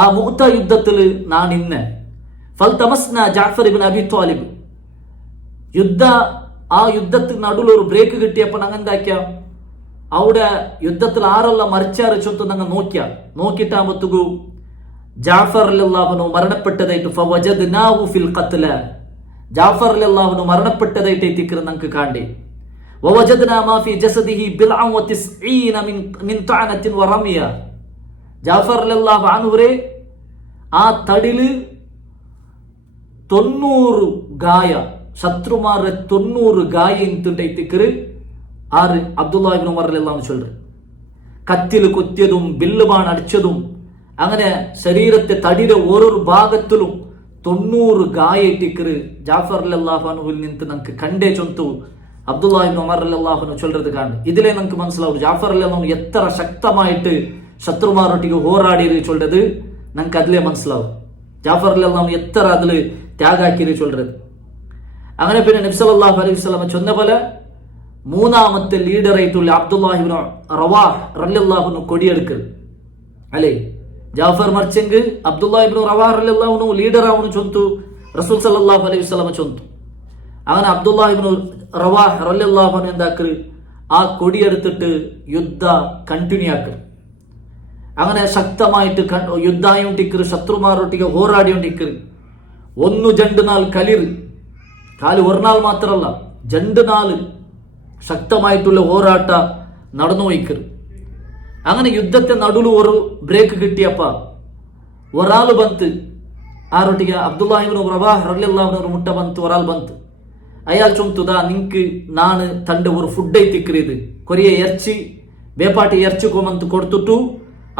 ആ മുഅ്ത യുദ്ധത്തിൽ ഞാൻ ഇന്ന് ഫൽതമസ്ന ജാഫർ ഇബ്നു അബി ത്വാലിബ് ആ യുദ്ധത്തിൽ നടുവിൽ ഒരു ബ്രേക്ക് കിട്ടിയപ്പോൾ ഞങ്ങൾ എന്താക്കിയ അവിടെ യുദ്ധത്തിൽ ആരെല്ലാം മരിച്ചാറ് ചൊത്ത് ഞങ്ങൾ നോക്കിയിട്ടാകുമ്പോഴത്തേക്കു ജാഫർ റളിയല്ലാഹു അൻഹു മരണപ്പെട്ടതായിട്ട് ഫവജദ്നാഹു ഫിൽ ഖത്ല ജാഫർ റളിയല്ലാഹു അൻഹു മരണപ്പെട്ടതായിട്ട് എത്തിക്കറ് ഞങ്ങൾക്ക് കാണ്ടി. വവജദ്നാ മാ ഫി ജസദിഹി ബിൽഅൻ വതിസ്ഈന മിൻ തഅനത്തിൻ വറമിയ ജാഫർ റളിയല്ലാഹു അൻഹുരെ ആ തടില് 90 ಗಾಯ ಶತ್ರುಮಾರ 90 ಗಾಯ ಇಂತೈತಿಕ್ಕரு ஆறு அப்துல்லா இப்னு உமர் ரலியல்லாஹு சொல்றாரு. കത്തിൽ കുത്തിയതും ബില്ലുബാൺ അടിച്ചതും അങ്ങനെ ശരീരത്തെ തടിയുടെ ഓരോ ഭാഗത്തിലും 90 ಗಾಯಟ್ಟಿಕ್ಕರು ജാഫർ റളിയല്ലാഹു അൻഹുവിൽ നിന്ന് നമുക്ക് കണ്ടേ ചൊന്തു അബ്ദുല്ലാ ഇബ്നു ഉമർ റളിയല്ലാഹു അൻഹു ചൊല്ലறது കാണും. ഇതിലെ നമുക്ക് മനസ്സിലാവും ജാഫർ റളിയല്ലാഹു അൻഹു എത്ര ശക്തമായിട്ട് ശത്രുമാരൊട്ടിಗೆ ಹೋರಾಡಿರಿ ചൊല്ലறது നമുക്ക് അതിലെ മനസ്സിലാവും. ജാഫർ റളിയല്ലാഹു അൻഹു എത്ര അതിൽ ത്യാഗാക്കിരി ചൊല്ലறது. അങ്ങനെ പിന്നെ നബി സല്ലല്ലാഹു അലൈഹി വസല്ലം ചൊന്ന പോലെ മൂന്നാമത്തെ ലീഡറായിട്ടുള്ള അബ്ദുല്ലാഹി ഇബ്നു റവാഹ് റളിയല്ലാഹു അൻഹു കൊടിയെടുക്കൽ അല്ലേ. ജാഫർ മർച്ചെങ്കിൽ അബ്ദുല്ലാഹി ഇബ്നു റവാഹ് റളിയല്ലാഹു അൻഹു ലീഡർ ആവുന്നു ചൊന്തു റസൂൽ സല്ലല്ലാഹു അലൈഹി വസല്ലം ചൊന്തു. അങ്ങനെ അബ്ദുല്ലാഹി ഇബ്നു റവാഹ് റളിയല്ലാഹു അൻഹു എന്താക്കൽ ആ കൊടിയെടുത്തിട്ട് യുദ്ധ കണ്ടിന്യൂ ആക്കൽ. അങ്ങനെ ശക്തമായിട്ട് യുദ്ധായോണ്ടിക്കർ ശത്രുമാരൊട്ടിಗೆ ಹೋರಾಡಿಯೋണ്ടിക്കർ 1 2 4 കലിർ കാല് ഒരു നാൾ മാത്രമല്ല 2 4 ശക്തമായിട്ടുള്ള ಹೋರಾಟ നടന്നു പോയിക്കർ. അങ്ങനെ യുദ്ധത്തെ നടുവിൽ ഒരു ബ്രേക്ക് കിട്ടിയപ്പ ഒരാൾ ബന്ത് ആരൊട്ടിಗೆ അബ്ദുല്ലാഹി ഇബ്നു റവാഹ് റളിയല്ലാഹു അൻഹു മുട്ട ബന്ത് ഒരാൾ ബന്ത് അയാൾ ചൊന്തുദാ നിനക്ക് ನಾನು ತಂದೆ ഒരു ഫുഡ് ಐತಿಕ್ಕಿರಿದು ಕೊರಿಯ ಎರ್ಚಿ ಬೇಪಾಟಿ ಎರ್ಚಿಕೊಂಬಂತು ಕೊಡ್ತುಟ್ಟು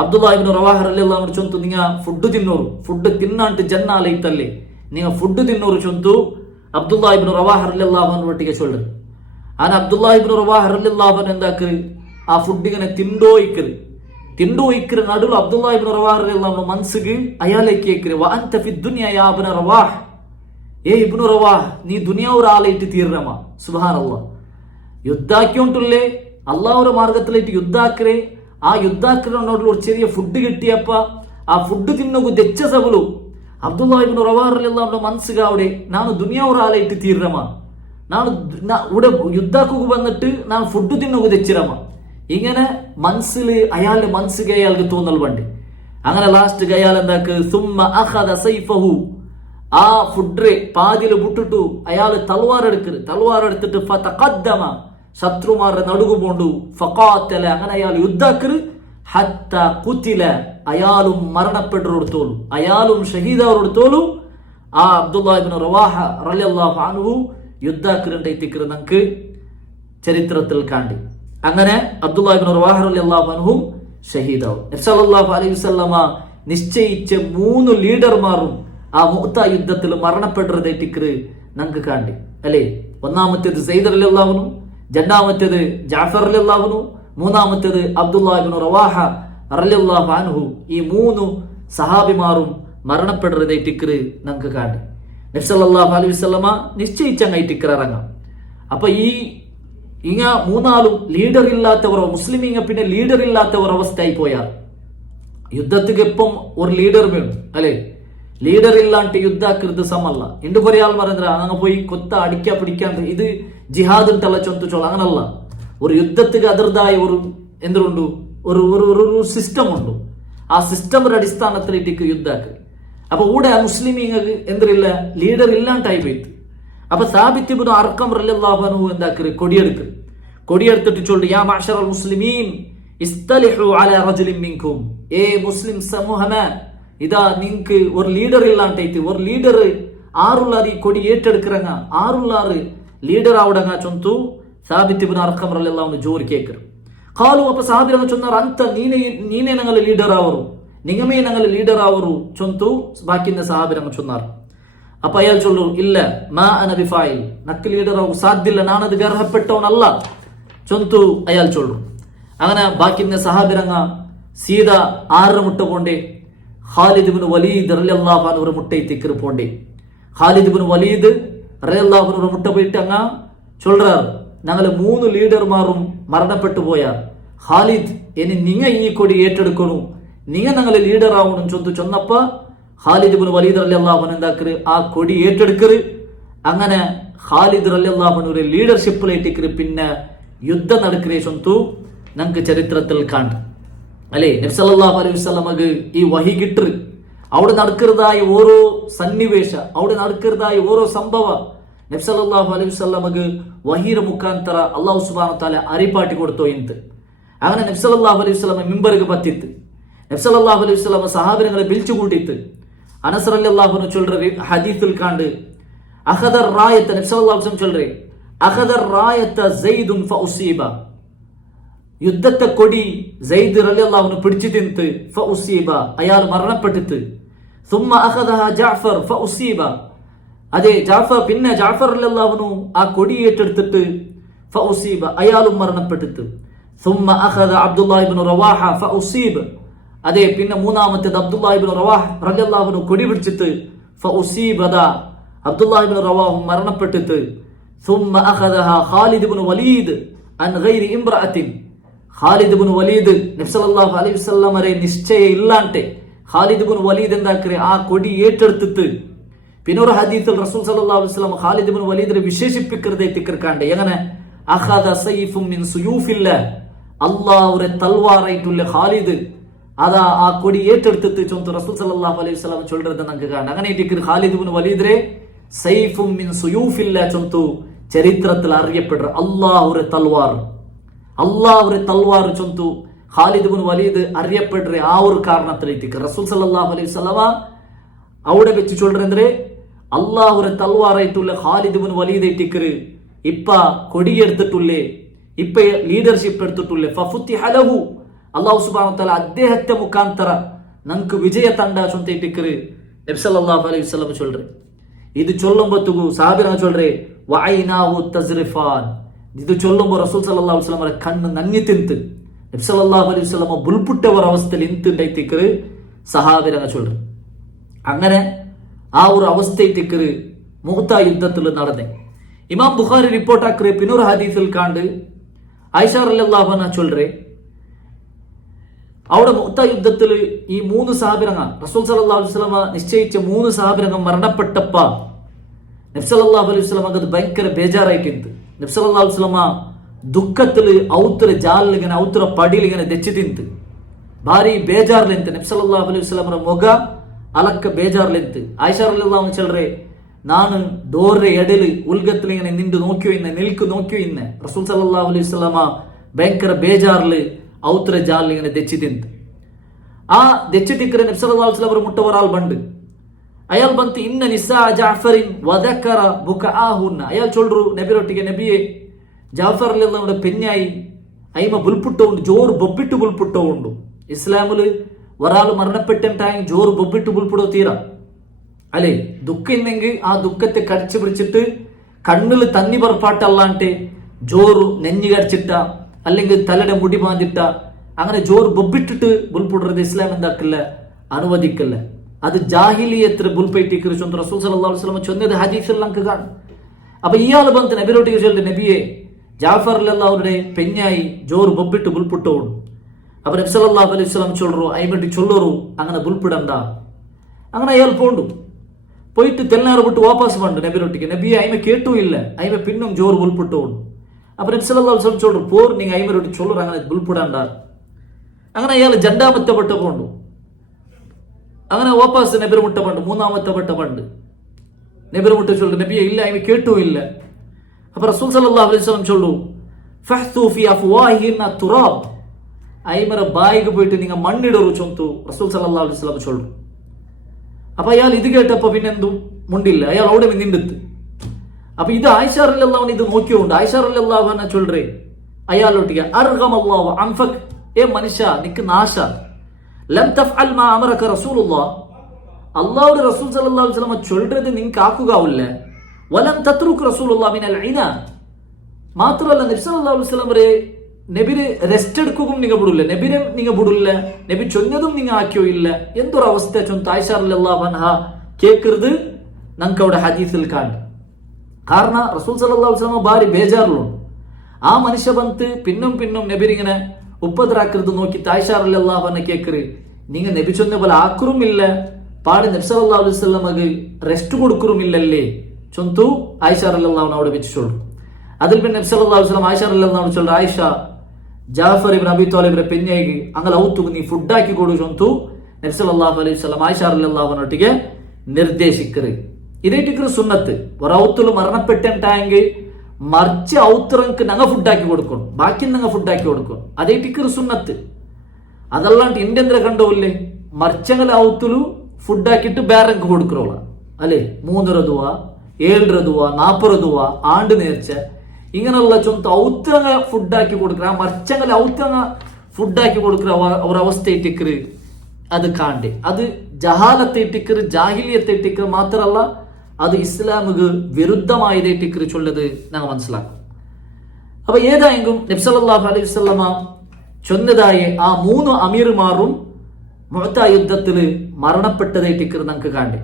ಅಬ್ದುಲ್ಲಾ ಇಬ್ನು ರವಾಹ್ ರಲಿಯಲ್ಲಾಹು ಅನ್ಹು ಚೊಂತು ನಿಂಗ ಫುಡ್ ತಿನ್ನೋರು ಫುಡ್ ತಿನ್ನಂಟು ಜನ್ನಾಲ ಇತ್ತಲ್ಲಿ ನಿಂಗ ಫುಡ್ ತಿನ್ನೋರು ಚೊಂತು ಅಬ್ದುಲ್ಲಾ ಇಬ್ನು ರವಾಹ್ ರಲಿಯಲ್ಲಾಹು ಅನ್ಹು ಒಟ್ಟಿಗೆ ಚೊಲ್ಲರು. ಆನ ಅಬ್ದುಲ್ಲಾ ಇಬ್ನು ರವಾಹ್ ರಲಿಯಲ್ಲಾಹು ಅನ್ಹು ಎಂದಾಕರು ಆ ಫುಡ್ಡಿಗೆ ತಿಂಡೋ ಇಕ್ಕರು ನಡುಲು ಅಬ್ದುಲ್ಲಾ ಇಬ್ನು ರವಾಹ್ ರಲಿಯಲ್ಲಾಹು ಅನ್ಹು ಮನ್ಸಿಗೆ ಅಯಾಲೇಕೆ ಇಕ್ಕರು ವ ಅಂತ ಫಿ ದುನಿಯಾ ಯಾ ಇಬ್ನು ರವಾಹ್ ಏ ಇಬ್ನು ರವಾಹ್ ನೀ ದುನಿಯಾವ್ರ ಆಲೈಟ್ ತೀರ್ರಮ സുബ്ഹാനല്ലാഹ് യുദ്ധാക്കിയോണ്ടുള്ളേ അള്ളാഹുടെ മാർഗത്തിലായിട്ട് യുദ്ധാക്കരെ ആ യുദ്ധാക്കരോടുള്ള ഒരു ചെറിയ ഫുഡ് കിട്ടിയപ്പ ആ ഫുഡ് തിന്നു തെച്ച സബಲು ಅಬ್ದುಲ್ಲಾ ಇಬ್ನು ರವಾಹ್ ರಲಿಯಲ್ಲಾಹು ಅನ್ಹು ಮನ್ಸಿಗೆ അവിടെ ನಾನು ದುನಿಯಾವ್ರ ಆಲೈಟ್ ತೀರ್ರಮ ನಾನು ഇവിടെ യുദ്ധാക്കു വന്നിട്ട് ನಾನು ഫുഡ് തിന്നു തെച്ചിരമ ഇങ്ങനെ മനസ്സിൽ അയാളുടെ മനസ്സിಗೆ അയാൾക്ക് തോന്നൽ വേണ്ടി. അങ്ങനെ ലാസ്റ്റ് അയാൾ എന്താക്ക് സുമ്മ അഖദ സൈഫഹു ആ ഫുഡ് പാതിയിൽ വിട്ടിട്ടു അയാൾ തൽവാർ എടുത്തിട്ട് ഫതഖദ്ദമ ശത്രുമാരുടെ നടുകു പോണ്ടു ഫഖാതല അങ്ങനെ അയാൾ യുദ്ധാക്കര് ഹത്ത ഖുതില അയാളും മരണപ്പെട്ടവരോടുത്തോളൂ അയാളും ഷഹീദാവരോടുത്തോളൂ ആ അബ്ദുല്ലാ ഇബ്നു റവാഹ റളിയല്ലാഹു അൻഹു യുദ്ധാക്കരുണ്ടായിത്തിക്കറ് നമുക്ക് ചരിത്രത്തിൽ കാണ്ടി. അങ്ങനെ അബ്ദുല്ലാ ഇബ്നു റവാഹ റളിയല്ലാഹു അൻഹു ഷഹീദാവും. നബി സല്ലല്ലാഹു അലൈഹി വസല്ലമ നിശ്ചയിച്ച 3 ലീഡർമാരും ആ മുഅ്ത യുദ്ധത്തിൽ മരണപ്പെട്ടതായിട്ടിക്കറ് നമുക്ക് കാണ്ടി അല്ലേ. ഒന്നാമത്തേത് സയ്യിദ് റളിയല്ലാഹു അൻഹു, രണ്ടാമത്തേത് ജാഫർ റളിയല്ലാഹു അൻഹു, മൂന്നാമത്തേത് അബ്ദുല്ലാ ഇബ്നു റവാഹ റളിയല്ലാഹു അൻഹു. ഈ 3 സഹാബിമാരും മരണപ്പെട്ടതായിട്ടിക്കറ് നമുക്ക് കാണ്ടി. നബി സല്ലല്ലാഹു അലൈഹി വസല്ലമ നിശ്ചയിച്ചങ്ങായിട്ടിക്കറ് ഇറങ്ങാം. അപ്പൊ ഇങ്ങ 3 ലീഡർ ഇല്ലാത്തവരോ മുസ്ലിമീങ്ങ പിന്നെ ലീഡർ ഇല്ലാത്തവർ അവസ്ഥയായി പോയാൽ യുദ്ധത്തിക്ക് എപ്പം ഒരു ലീഡർ വേണം അല്ലേ. ലീഡർ ഇല്ലാണ്ട് യുദ്ധാക്കരുത് സമല്ല. ഇണ്ട് കുറെ ആൾ പറഞ്ഞ അങ്ങ് പോയി കൊത്ത അടിക്കാ പിടിക്കാണ്ട് ഇത് ജിഹാദ് തള്ള ചൊന്തു ചോള അങ്ങനല്ല. ഒരു യുദ്ധത്തിക്ക് അതിർതായ ഒരു എന്തുണ്ട് ഒരു ഒരു സിസ്റ്റം ഉണ്ട്. ആ സിസ്റ്റമിന്റെ അടിസ്ഥാനത്തിലേക്ക് യുദ്ധാക്ക്. അപ്പൊ ഇവിടെ മുസ്ലിമീങ്ങൾക്ക് എന്തില്ല ലീഡർ ഇല്ലാണ്ടായി പോയിട്ട്. അപ്പൊ സാബിത്ത് ഇബ്നു അർഖം റളിയല്ലാഹു അൻഹു എന്താക്കര് കൊടിയെടുത്തിട്ട് ചൊല്ലു യാ മഅ്ശറൽ മുസ്ലിമീൻ ഇസ്തലിഹു അലാ റജുലിൻ മിൻകും ഏ മുസ്ലിം സമൂഹമേ ഇതാ നിങ്ങക്ക് ഒരു ലീഡർ ഇല്ലാണ്ടായിട്ട് ഒരു ലീഡർ ആറുള്ളാർ ഈ കൊടി ഏറ്റെടുക്കറങ്ങ ആറുള്ളാറ് ലീഡർ ആവിടങ്ങ ചൊന്തു സാബിത്ത് ഇബ്നു അർഖം റളിയല്ലാഹു അൻഹു ജോർ കേക്കರು. ഖാലു അപ്പൊ സഹാബിരങ്ങ ചൊന്നാർ ಅಂತ ನೀನೇ ഞങ്ങൾ ലീഡർ ആവರು നിങ്ങമേ ഞങ്ങൾ ലീഡർ ആവರು ചൊന്തു ബാക്കിന്റെ സഹാബിരങ്ങ ചൊന്നാർ. അപ്പൊ അയാൾ ചൊല്ലു ഇല്ല മാ അന ബിഫായിൽ നക്ക് ലീഡർ ആവും സാധ്യല്ല ನಾನದು ಗರ್ಹപ്പെട്ടವನಲ್ಲ ചൊന്തു അയാൾ ചൊല്ലു. അങ്ങനെ ബാക്കിന്റെ സഹാബിരങ്ങ സീദಾ 6 മുട്ട പോണ്ടേ ഖാലിദ് ഇബ്നു വലീദ് റളിയല്ലാഹു അൻഹു ഒരു മുട്ട ഇത്തിക്കറ് പോണ്ടേ. ഖാലിദ് ഇബ്നു വലീദ് റളിയല്ലാഹു അൻഹു ഒരു മുട്ട പോയിട്ട് അങ്ങ ചൊല്ലറാർ ഞങ്ങൾ 3 ലീഡർമാരും മരണപ്പെട്ടു പോയാ ഖാലിദ് ഇനി നിങ്ങ ഈ കൊടി ഏറ്റെടുക്കണു നിങ്ങ ഞങ്ങൾ ലീഡർ ആവണം ചൊന്തു ചൊന്നപ്പ ഖാലിദ് ഇബ്നു വലീദ് റളിയല്ലാഹു അൻഹു എന്താക്കറ് ആ കൊടി ഏറ്റെടുക്കറ്. അങ്ങനെ ഖാലിദ് റളിയല്ലാഹു അൻഹു ഒരു ലീഡർഷിപ്പിലേറ്റിക്കറ് പിന്നെ യുദ്ധം നടക്കറേ ചൊന്തു നമുക്ക് ചരിത്രത്തിൽ കാണും അല്ലേ. നബി സല്ലല്ലാഹു അലൈഹി വസല്ലമക്ക് ഈ വഹി കിട്ടറ് അവിടെ നടക്കുന്നതായ ഓരോ സന്നിവേശ അവിടെ നടക്കുന്നതായ ഓരോ സംഭവ നബി സല്ലല്ലാഹു അലൈഹി വസല്ലമക്ക് വഹിയുടെ മുഖാന്തര അല്ലാഹു സുബ്ഹാനഹു വ തആല അരിപ്പാട്ടി കൊടുത്തോ ಇಂತ. അങ്ങനെ നബി സല്ലല്ലാഹു അലൈഹി വസല്ലമ മിമ്പർക്ക് പത്തിത്ത് നബി സല്ലല്ലാഹു അലൈഹി വസല്ലമ സഹാബികളെ വിളിച്ചു കൂട്ടിയിട്ട് அனஸ் ரலியல்லாஹு அன்ஹு சொல்ற ஹதீஸில் காண்டு அகதர் ராயத்த நபி ஸல்லல்லாஹு அலைஹி வஸல்லம் சொல்றே அகதர் ராயத்த ஸைதுன் ஃபஉஸீபா, യുദ്ധത്തെ കൊടി സയ്യിദ് റളിയല്ലാഹു അൻഹു പിടിച്ചു തിന്ത് ഫഉസീബ, അയാൾ മരണപ്പെട്ടിട്ട്. സുമ്മ അഖദഹ ജഅഫർ ഫഉസീബ, അതെ ജാഫർ പിന്നെ ജാഫർ റളിയല്ലാഹു അൻഹു ആ കൊടി ഏറ്റെടുത്തിട്ട് ഫഉസീബ, അയാളും മരണപ്പെട്ടിട്ട്. സുമ്മ അഖദ അബ്ദുല്ലാഹി ഇബ്നു റവാഹ ഫഉസീബ, അതെ പിന്നെ മൂന്നാമത്തേത് അബ്ദുല്ലാഹി ഇബ്നു റവാഹ റളിയല്ലാഹു അൻഹു കൊടി പിടിച്ചിട്ട് ഫഉസീബ, അബ്ദുല്ലാഹി ഇബ്നു റവാഹ മരണപ്പെട്ടിട്ട്. സുമ്മ അഖദഹ ഖാലിദ് ഇബ്നു വലീദ് അൻ ഗൈരി ഇംറഅത്തിൻ, ഖാലിദ് ഇബ്നു വലീദ് നബി സല്ലല്ലാഹു അലൈഹി വസല്ലമരെ നിശ്ചയ ഇല്ലാണ്ടെ ഖാലിദ് ഇബ്നു വലീദ് എന്താക്കരെ ആ കൊടി ഏറ്റെടുത്തിട്ട്. പിന്നെ ഒരു ഹദീസിൽ റസൂൽ സല്ലല്ലാഹു അലൈഹി വസല്ലം ഖാലിദ് ഇബ്നു വലീദിനെ വിശേഷിപ്പിക്കുന്നത് തിക്കർക്കാണ്ട് എങ്ങനെ അഖദ സൈഫും മിൻ സുയൂഫില്ലാഹ്, അല്ലാഹുവിന്റെ തൽവാറായിട്ടുള്ള ഖാലിദ് അതാ ആ കൊടി ഏറ്റെടുത്തിട്ട് ചൊന്ത് റസൂൽ സല്ലല്ലാഹു അലൈഹി വസല്ലം ചൊല്ലുന്നത് നമുക്ക് കാണാം. അങ്ങനെ തിക്കർ ഖാലിദ് ഇബ്നു വലീദിനെ സൈഫും മിൻ സുയൂഫില്ലാഹ് ചൊന്തു ചരിത്രത്തിൽ അറിയപ്പെടുற അല്ലാഹുവിന്റെ തൽവാർ, അള്ളാഹുവിന്റെ തൽവാർ ചൊന്തു ഖാലിദ് ഇബ്നു വലീദ് അറിയപ്പെടുற ആ ഒരു കാരണത്തിലേക്ക് റസൂൽ സല്ലല്ലാഹു അലൈഹി വസല്ലമ അവിടെ വെച്ച് ചൊല്ലുന്നത് അള്ളാഹുവിന്റെ തൽവാറായിട്ടുള്ള ഖാലിദ് ഇബ്നു വലീദ് ഇട്ടിക്കറ് ഇപ്പ കൊടിയെടുത്തിട്ടുള്ളേ, ഇപ്പ ലീഡർഷിപ്പ് എടുത്തിട്ടുള്ളേ. ഫഫുത്തിഹ ലഹു, അല്ലാഹു സുബ്ഹാനഹു വതആല അദ്ദേഹത്തെ മുഖാന്തര നമുക്ക് വിജയ തണ്ട ചൊന്ത ഇട്ടിക്കറ് നബി സല്ലല്ലാഹു അലൈഹി വസല്ലം ചൊല്ലുറേ. ഇത് ചൊല്ലുമ്പോഴത്തേക്കു സാബിറ ചൊല്ലുറേ വഅൈനാഹു തസ്രിഫാൻ, ഇത് ചൊല്ലുമ്പോൾ റസൂൽ സല്ലല്ലാഹു അലൈഹി വസല്ലമയുടെ കണ്ണ് നങ്ങി തിന്ത് നബി സല്ലല്ലാഹു അലൈഹി വസല്ലമ ബുൽപുട്ടവർ അവസ്ഥയിൽ ഇന്തുണ്ടായിത്തിക്കറ് സഹാബിരങ്ങ ചൊല്ലു. അങ്ങനെ ആ ഒരു അവസ്ഥയിത്തിക്കറ് മുഹ്ത യുദ്ധത്തിൽ നടന്നേ. ഇമാം ബുഖാരി റിപ്പോർട്ടാക്കറ് പിന്നൊരു ഹദീസിൽ കാണ്ട് ആയിഷ റളിയല്ലാഹു അൻഹ ചൊല്ലറേ അവിടെ മുഹ്ത യുദ്ധത്തിൽ ഈ 3 സഹാബിരങ്ങ റസൂൽ സല്ലല്ലാഹു അലൈഹി വസല്ലമ നിശ്ചയിച്ച 3 സഹാബിരങ്ങ മരണപ്പെട്ടപ്പ നബി സല്ലല്ലാഹു അലൈഹി വസല്ലമക്ക് അത് ഭയങ്കര ബേജാറായിട്ടുണ്ട്. നബി സല്ലല്ലാഹു അലൈഹി വസല്ലമ ದುಃಖದಲ್ಲಿ ಔತರ ಜಾಲಿಗೆ ಔತರ ಪಡಿಲಿಗೆ ದೆಚ್ಚಿ ತಿಂತು ಭಾರಿ ಬೇಜಾರ್ಲೆಂತ ನಬಿ ಸಲ್ಲಲ್ಲಾಹು ಅಲೈಹಿ ವಸಲ್ಲಮರ ಮೊಗ ಅಲಕ್ಕ ಬೇಜಾರ್ಲೆಂತು. ಆಯಿಷಾ ರಲಿಯಲ್ಲಾಹು ಅನ್ಹಾ ಚಲ್ರೆ ನಾನು ಡೋರ್ರೆ ಎಡಲಿ ಉಲ್ಗತ್ತಲಿಗೆ ನಿಂದು ನೋಕ್ಯೋ ಇನ್ನ ನಿಲ್ಕು ನೋಕ್ಯೋ ಇನ್ನ റസൂൽ സല്ലല്ലാഹു അലൈഹി വസല്ലമ ഭയങ്കര ബേജാറില് ഔത്ര ജാലിങ്ങനെ ദെച്ചി തിന്ത്. ആ ദെച്ചി തിക്കറെ നബി സല്ലല്ലാഹു അലൈഹി വസല്ലമರ മുട്ട ഒരാൾ ബണ്ട് അയാൾ ಬಂತು ಇನ್ನ ನಿಸಾ ಜಾಫರಿನ್ ವದಕರ ಬುಕಆಹುನ್ನ, അയാൾ ചൊല്ലു നബിരൊಟ್ಟಿಗೆ നബിയെ ജാഫർ റളിയല്ലാഹുവിന്റെ പെഞ്ഞായി അയിമ ബുൽപുട്ടോ ഉണ്ട്, ജോറ് ബൊബ്ബിട്ട് ബുൽപുട്ടോ ഉണ്ട്. ഇസ്ലാമില് ഒരാൾ മരണപ്പെട്ടെങ്കിൽ ജോറ് ബൊബ്ബിട്ട് ബുൽപുടോ തീരാ അല്ലെ. ദുഃഖം ഇന്നെങ്കിൽ ആ ദുഃഖത്തെ കടിച്ചു പിടിച്ചിട്ട് കണ്ണിൽ തന്നി പറപ്പാട്ടല്ലാണ്ട് ജോറ് നെഞ്ഞു കടിച്ചിട്ട അല്ലെങ്കിൽ തലയുടെ മുടി പാഞ്ഞിട്ട അങ്ങനെ ജോറ് ബൊബ്ബിട്ടിട്ട് ബുൽപുടുന്നത് ഇസ്ലാം എന്താക്കില്ല, അനുവദിക്കില്ല. അത് ജാഹിലിയത്തിൽ ബുൽപൈറ്റിക്ക് റസൂൽ സല്ലല്ലാഹു അലൈഹി വസല്ലം ചൊന്നത് ഹദീസിൽ നമുക്ക് കാണും. അപ്പൊ ഇയാൾ ಬಂತು നബിയോട്ടിಗೆ ചൊല്ലിട്ട് നബിയെ ജാഫർ റളിയല്ലാഹുവിന്റെ പെഞ്ഞായി ജോറ് ബൊബ്ബിട്ട് ബുൽപുട്ടോ. അപ്പൊ നബി സല്ലല്ലാഹു അലൈഹി വസല്ലം ചൊല്ലറു അയിമട്ടി ചൊല്ലറു അങ്ങനെ ബുൽപിടണ്ട. അങ്ങനെ അയാൾ പോയിട്ട് തെല്ലാറ് ಬಿಟ್ಟು ವಾಪಸ್ ಬಂದು ನಬಿರೊಟ್ಟಿಗೆ ನಬಿയെ ಅයිಮ ಕೇಟೂ ಇಲ್ಲ, ಅයිಮ ಪಿನ್ನುಂ ಜೋರು ಬುಲ್ಪುಟ್ಟು. അപ്പൊ നബി സല്ലല്ലാഹു അലൈഹി വസല്ലം ചൊല്ലു പോർ നിങ്ങൾ അയിമരൊട്ടി ചൊല്ലറു അങ്ങനെ ബുൽപിടണ്ട. അങ്ങനെ അയാൾ ജണ്ടാമത്തെ ബട്ട കൊണ്ട് അങ്ങനെ ವಾಪಸ್ നബിര മുട്ട പണ്ട് മൂന്നാമത്തെ ബട്ട പണ്ട് നബിര മുട്ട ചൊല്ലു നബിയെ ಇಲ್ಲ ಅയിಮ ಕೇಟೂ ಇಲ್ಲ. അപ്പൊ റസൂൽ സല്ലല്ലാഹു അലൈഹി വസല്ലം ചൊല്ലു ഫഹ്തു ഫി അഫ്വാഹിന്ന തുറാബ്, അയിമര ബായിക്ക് പോയിട്ട് നിങ്ങൾ മണ്ണിടറു ചൊന്തു റസൂൽ സല്ലല്ലാഹു അലൈഹി വസല്ലം ചൊല്ലു. അപ്പൊ അയാൾ ഇത് കേട്ടപ്പോ പിന്നെന്തും മുണ്ടില്ല, അയാൾ അവിടെ നിന്നിട്ട്. അപ്പൊ ഇത് ആയിഷ റളിയല്ലാഹു അൻഹ ഇത് നോക്കിയോണ്ട് ആയിഷ റളിയല്ലാഹു അൻഹ ചൊല്ലറേ അയാളൊട്ടിಗೆ അർഗമല്ലാഹു അൻഫക്, ഏ മനുഷ്യ നിക്ക് നാശ, ലം തഫ്അൽ മാ അമറക റസൂലുള്ളാഹ്, അല്ലാഹുവിന്റെ റസൂൽ സല്ലല്ലാഹു അലൈഹി വസല്ലം ചൊല്ലறது നിങ്ങൾക്ക് ആക്കുകയില്ല. വലം തത്രുക് റസൂലുള്ളാഹി മിനൽ ഇനാ, മാത്രമല്ല നബി സല്ലല്ലാഹു അലൈഹി വസല്ലം നബിര് റെസ്റ്റ് എടുക്കുകയും നിങ്ങൾ വിടില്ല, നബിരെ നിങ്ങൾ വിടില്ല, നബി ചൊന്നതും നിങ്ങൾ ആക്കിയോ ഇല്ല. എന്തൊരു അവസ്ഥ ചൊന്ത് ആയിഷ റളിയല്ലാഹു അൻഹ കേൾക്കുന്നത് നമുക്ക് അവിടെ ഹദീസിൽ കാണും. കാരണം റസൂൽ സല്ലല്ലാഹു അലൈഹി വസല്ലം ഭാരി ബേജാറിലുണ്ട്. ആ മനുഷ്യ ಬಂತು പിന്നും നബിരിങ്ങനെ ഉപ്പദ്രാക്കരുത് നോക്കി ആയിഷ റളിയല്ലാഹു അൻഹ കേൾക്കറ് നിങ്ങൾ നബി ചൊന്ന പോലെ ആക്കറും ഇല്ല, പാട് നബി സല്ലല്ലാഹു അലൈഹി വസല്ലമക്ക് റെസ്റ്റ് കൊടുക്കറും ഇല്ലല്ലേ ചൊന്തു ആയിഷ റളിയല്ലാഹു അൻഹ അവിടെ വെച്ച് ചൊല്ലു. അതിൽ പിന്നെ നബി സല്ലല്ലാഹു അലൈഹി വസല്ലം ആയിഷ റളിയല്ലാഹു അൻഹ ചൊല്ലു ആയിഷ ജാഫർ ഇബ്നു അബി ത്വാലിബിന്റെ പെഞ്ഞായിക്ക് അങ്ങനെ ഔത്തുക്ക് നീ ഫുഡ് ആക്കി കൊടു ചൊന്തു നബി സല്ലല്ലാഹു അലൈഹി വസല്ലം ആയിഷ റളിയല്ലാഹു അൻഹയൊട്ടിಗೆ നിർദ്ദേശിക്കറ്. ഇതേറ്റിക്കറ് സുന്നത്ത്. ഒരൗത്തുല് മരണപ്പെട്ടെങ്കിൽ മറിച്ച് ഔത്തറക്ക് ഞങ്ങൾ ഫുഡാക്കി കൊടുക്കണം, ബാക്കി ഞങ്ങൾ ഫുഡാക്കി കൊടുക്കണം. അതേറ്റിക്കറ് സുന്നത്ത്. അതല്ലാണ്ട് ഇന്ത്യന്ദ്ര കണ്ടോല്ലേ മറിച്ചങ്ങൾ ഔത്തുലു ഫുഡാക്കിയിട്ട് വേറെക്ക് കൊടുക്കുറോള അല്ലേ, 3 രൂപ 7 രൂപ 40 രൂപ ആണ്ട് നേർച്ച ഇങ്ങനെയുള്ള ചൊന്ത ഔത്തങ്ങ ഫുഡാക്കി കൊടുക്കുക, ആ മർച്ചങ്ങളെ ഔത്തങ്ങ ഫുഡാക്കി കൊടുക്കുക ഒരവസ്ഥ ഇട്ടിക്കറ് അത് കാണ്ടേ. അത് ജഹാലത്തെ ഇട്ടിക്കറ്, ജാഹിലിയത്തെ ഇട്ടിക്കറ് മാത്രമല്ല, അത് ഇസ്ലാമിക്ക് വിരുദ്ധമായത് ഇട്ടിക്കറ് ചൊല്ലത് ഞങ്ങൾ മനസ്സിലാക്കും. അപ്പൊ ഏതായെങ്കിലും നബി സല്ലല്ലാഹു അലൈഹി വസല്ലമ ചൊന്നതായ ആ 3 അമീർമാരും മുഅ്ത യുദ്ധത്തിൽ മരണപ്പെട്ടതായിട്ട് നമുക്ക് കാണ്ടേ.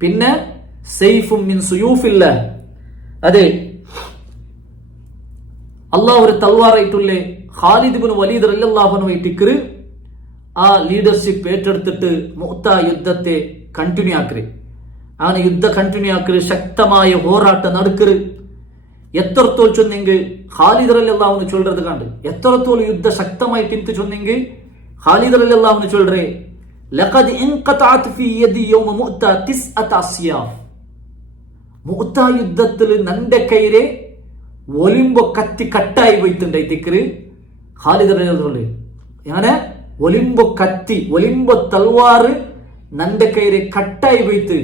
പിന്നെ സൈഫും മിൻ സുയൂഫില്ലാ, അതെ അള്ളാഹു ഒരു തൽവാറായിട്ടുള്ളേ ഖാലിദ് ഇബ്നു വലീദ് റളിയല്ലാഹു അൻഹു ഇട്ടിക്കറ് ആ ലീഡർഷിപ്പ് ഏറ്റെടുത്തിട്ട് മുഅ്ത യുദ്ധത്തെ കണ്ടിന്യൂ ആക്കറ്. അങ്ങനെ യുദ്ധ കണ്ടിന്യൂ ആക്കറ്, ശക്തമായ പോരാട്ടം നടക്കറ്. എത്രത്തോൾ ചൊന്നെങ്കിൽ ഖാലിദ് റളിയല്ലാഹു അൻഹു ചൊല്ലறது കണ്ട്, എത്രത്തോൾ യുദ്ധ ശക്തമായിട്ട് ഇൻത്ത് ചൊന്നെങ്കിൽ ഖാലിദ് റളിയല്ലാഹു അൻഹു ചൊല്ലറേ ലഖദ് ഇൻഖതഅത് ഫീ യദി യൗമ മുഅ്ത 9 അസ്യാഫ്. മുഅ്ത യുദ്ധത്തിൽ നന്റെ കൈരെ ഒലിമ്പോ കത്തി കട്ടായി പോയിട്ടുണ്ടായിത്തിക്കറ് ഖാലിദ് റളിയല്ലാഹു അൻഹു. അങ്ങനെ ഒലിമ്പോ കത്തി ഒലിമ്പോ തൽവാറ് നന്റെ കൈരെ കട്ടായി പോയിട്ട്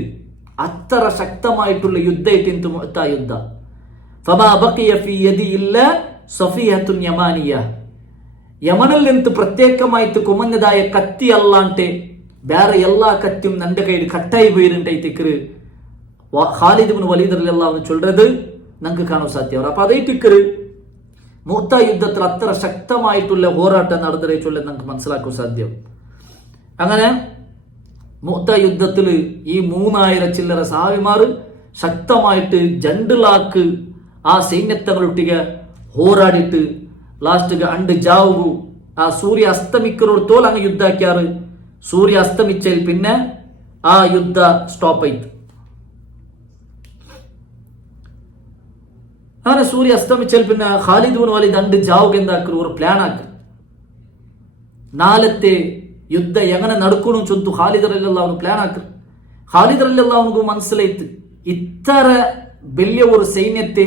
അത്ര ശക്തമായിട്ടുള്ള യുദ്ധമായിട്ട് മുഅ്ത യുദ്ധ. ഫമാ ബഖിയ ഫീ യദി ഇല്ലാ സഫിയത്തുൻ യമാനിയ. യമനിൽ നിന്ന് പ്രത്യേകമായിട്ട് കുമഞ്ഞതായ കത്തി അല്ലാണ്ട് വേറെ എല്ലാ കത്തിയും നന്റെ കയ്യിൽ കട്ടായി പോയിട്ടുണ്ടായിത്തിക്കറ് ഖാലിദ് ഇബ്നു വലീദ് റളിയല്ലാഹു അൻഹു ചൊല്ലறது നമുക്ക് കാണാൻ സാധ്യമാണ്. അപ്പൊ അതേറ്റിക്കറ് മുഅ്ത യുദ്ധത്തിൽ അത്ര ശക്തമായിട്ടുള്ള പോരാട്ടം നടന്നതേ ചൊല്ലി നമുക്ക് മനസ്സിലാക്കാൻ സാധ്യം. അങ്ങനെ മുഅ്ത യുദ്ധത്തിൽ ഈ 3000 ചില്ലറ സഹാബിമാർ ശക്തമായിട്ട് 2 ലാഖ് ആ സൈന്യത്തങ്ങളൊട്ടിಗೆ ಹೋರಾಡಿಟ್ಟು ലാസ്റ്റ് അണ്ട് ജാവു ആ സൂര്യ അസ്തമിക്കുന്നോടത്തോളം അങ്ങ് യുദ്ധ ആക്കിയാറ്. സൂര്യ അസ്തമിച്ചാൽ പിന്നെ ആ യുദ്ധ സ്റ്റോപ്പ് ആയിട്ട്. അങ്ങനെ സൂര്യ അസ്തമിച്ചാൽ പിന്നെ ഖാലിദ് ഇബ്നു വലീദ് അണ്ട് ജാവുക എന്താക്കರು ഒരു പ്ലാൻ ആക്കി. നാളത്തെ യുദ്ധ എങ്ങനെ നടക്കണം ചൊന്തു ഖാലിദ് റളിയല്ലാഹു അൻഹു പ്ലാൻ ആക്കി. ഖാലിദ് റളിയല്ലാഹു അൻഹു മനസ്സിലായിട്ട് ഇത്ര വലിയ ഒരു സൈന്യത്തെ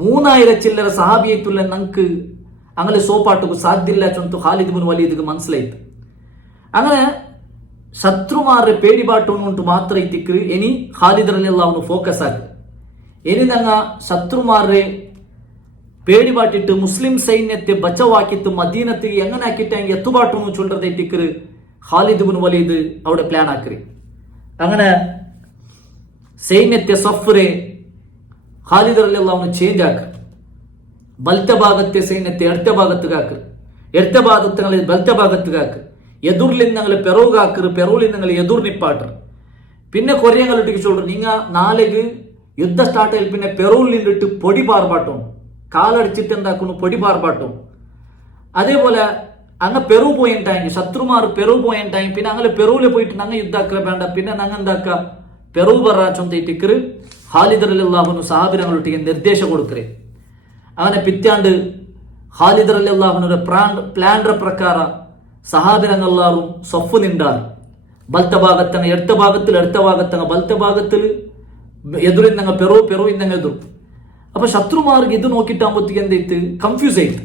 3000 ചില്ലറ സഹാബിയായിട്ടുള്ള നമുക്ക് അങ്ങനെ സോപ്പാട്ടു സാധ്യമില്ല ചൊന്തു ഖാലിദ് ഇബ്നു വലീദ്ക്ക് മനസ്സിലായിട്ട്. അങ്ങനെ ശത്രുമാരുടെ പേടിപാട്ടുകൊണ്ട് മാത്രം ഇത്തിക്കറ് ഇനി ഖാലിദ് റളിയല്ലാഹു അൻഹു ഫോക്കസ് ആക്കി. ഇനി ഞങ്ങ ശത്രുമാരെ പേടിപാട്ടിട്ട് മുസ്ലിം സൈന്യത്തെ ബച്ചവാക്കിട്ട് മദീനത്തിൽ എങ്ങനെ ആക്കിയിട്ട് എത്തുപാട്ടു ചൊല്ലത് ഇട്ടിക്കറ് ഖാലിദ് ഇബ്നു വലീദ് അവിടെ പ്ലാൻ ആക്കറി. അങ്ങനെ സൈന്യത്തെ സഫ്രെ ഖാലിദ് റളിയല്ലാഹു അൻഹു ചേഞ്ച് ആക്കി. ബലത്തെ ഭാഗത്തെ സൈന്യത്തെ ഇടത്തെ ഭാഗത്തുകാക്ക്, ഇടത്തെ ഭാഗത്ത് ബലത്തെ ഭാഗത്തുകാക്ക്, എതിർലിൽ നിങ്ങൾ പെറവുകാക്കറ്, പെറവുലിൽ നിങ്ങൾ എതിർ നിപ്പാട്ടർ. പിന്നെ കൊറിയങ്ങളിട്ട് ചൊല്ലു നിങ്ങ നാളേക്ക് യുദ്ധ സ്റ്റാർട്ട് ആയി പിന്നെ പെറൂലിൽ നിന്നിട്ട് പൊടി പാർപ്പാട്ടും കാലടിച്ചിട്ട് എന്താക്കുന്നു പൊടി പാർപ്പാട്ടും. അതേപോലെ അങ്ങ് പെറു പോയിട്ടായെങ്കിൽ ശത്രുമാർ പെറു പോയിട്ടായി പിന്നെ അങ്ങനെ പെറുവിൽ പോയിട്ട് ഞങ്ങൾ യുദ്ധാക്കുക വേണ്ട, പിന്നെ ഞങ്ങൾ എന്താക്ക പെറു പറച്ചൊന്നിട്ടിക്കറ് ഖാലിദ് റളിയല്ലാഹു അൻഹു സഹാബിരങ്ങളൊട്ടിಗೆ നിർദ്ദേശ കൊടുക്കറേ. അങ്ങനെ പിറ്റാണ്ട് ഖാലിദ് റളിയല്ലാഹു അൻഹു പ്ലാൻഡ പ്രಕಾರ സഹാബിരങ്ങളെല്ലാവരും സൊഫ് നിണ്ടാറ്. ബലത്ത ഭാഗത്തങ്ങ ഇടത്ത ഭാഗത്തിൽ അടുത്ത ഭാഗത്തങ്ങ ബലത്ത ഭാഗത്തിൽ എതിരിന്നങ്ങ പെറു പെറുവിന്നങ്ങ എതിർ. അപ്പൊ ശത്രുമാർക്ക് ഇത് നോക്കിയിട്ടാകുമ്പോഴത്തേക്ക് എന്തായിട്ട് കൺഫ്യൂസ് ആയിട്ട്.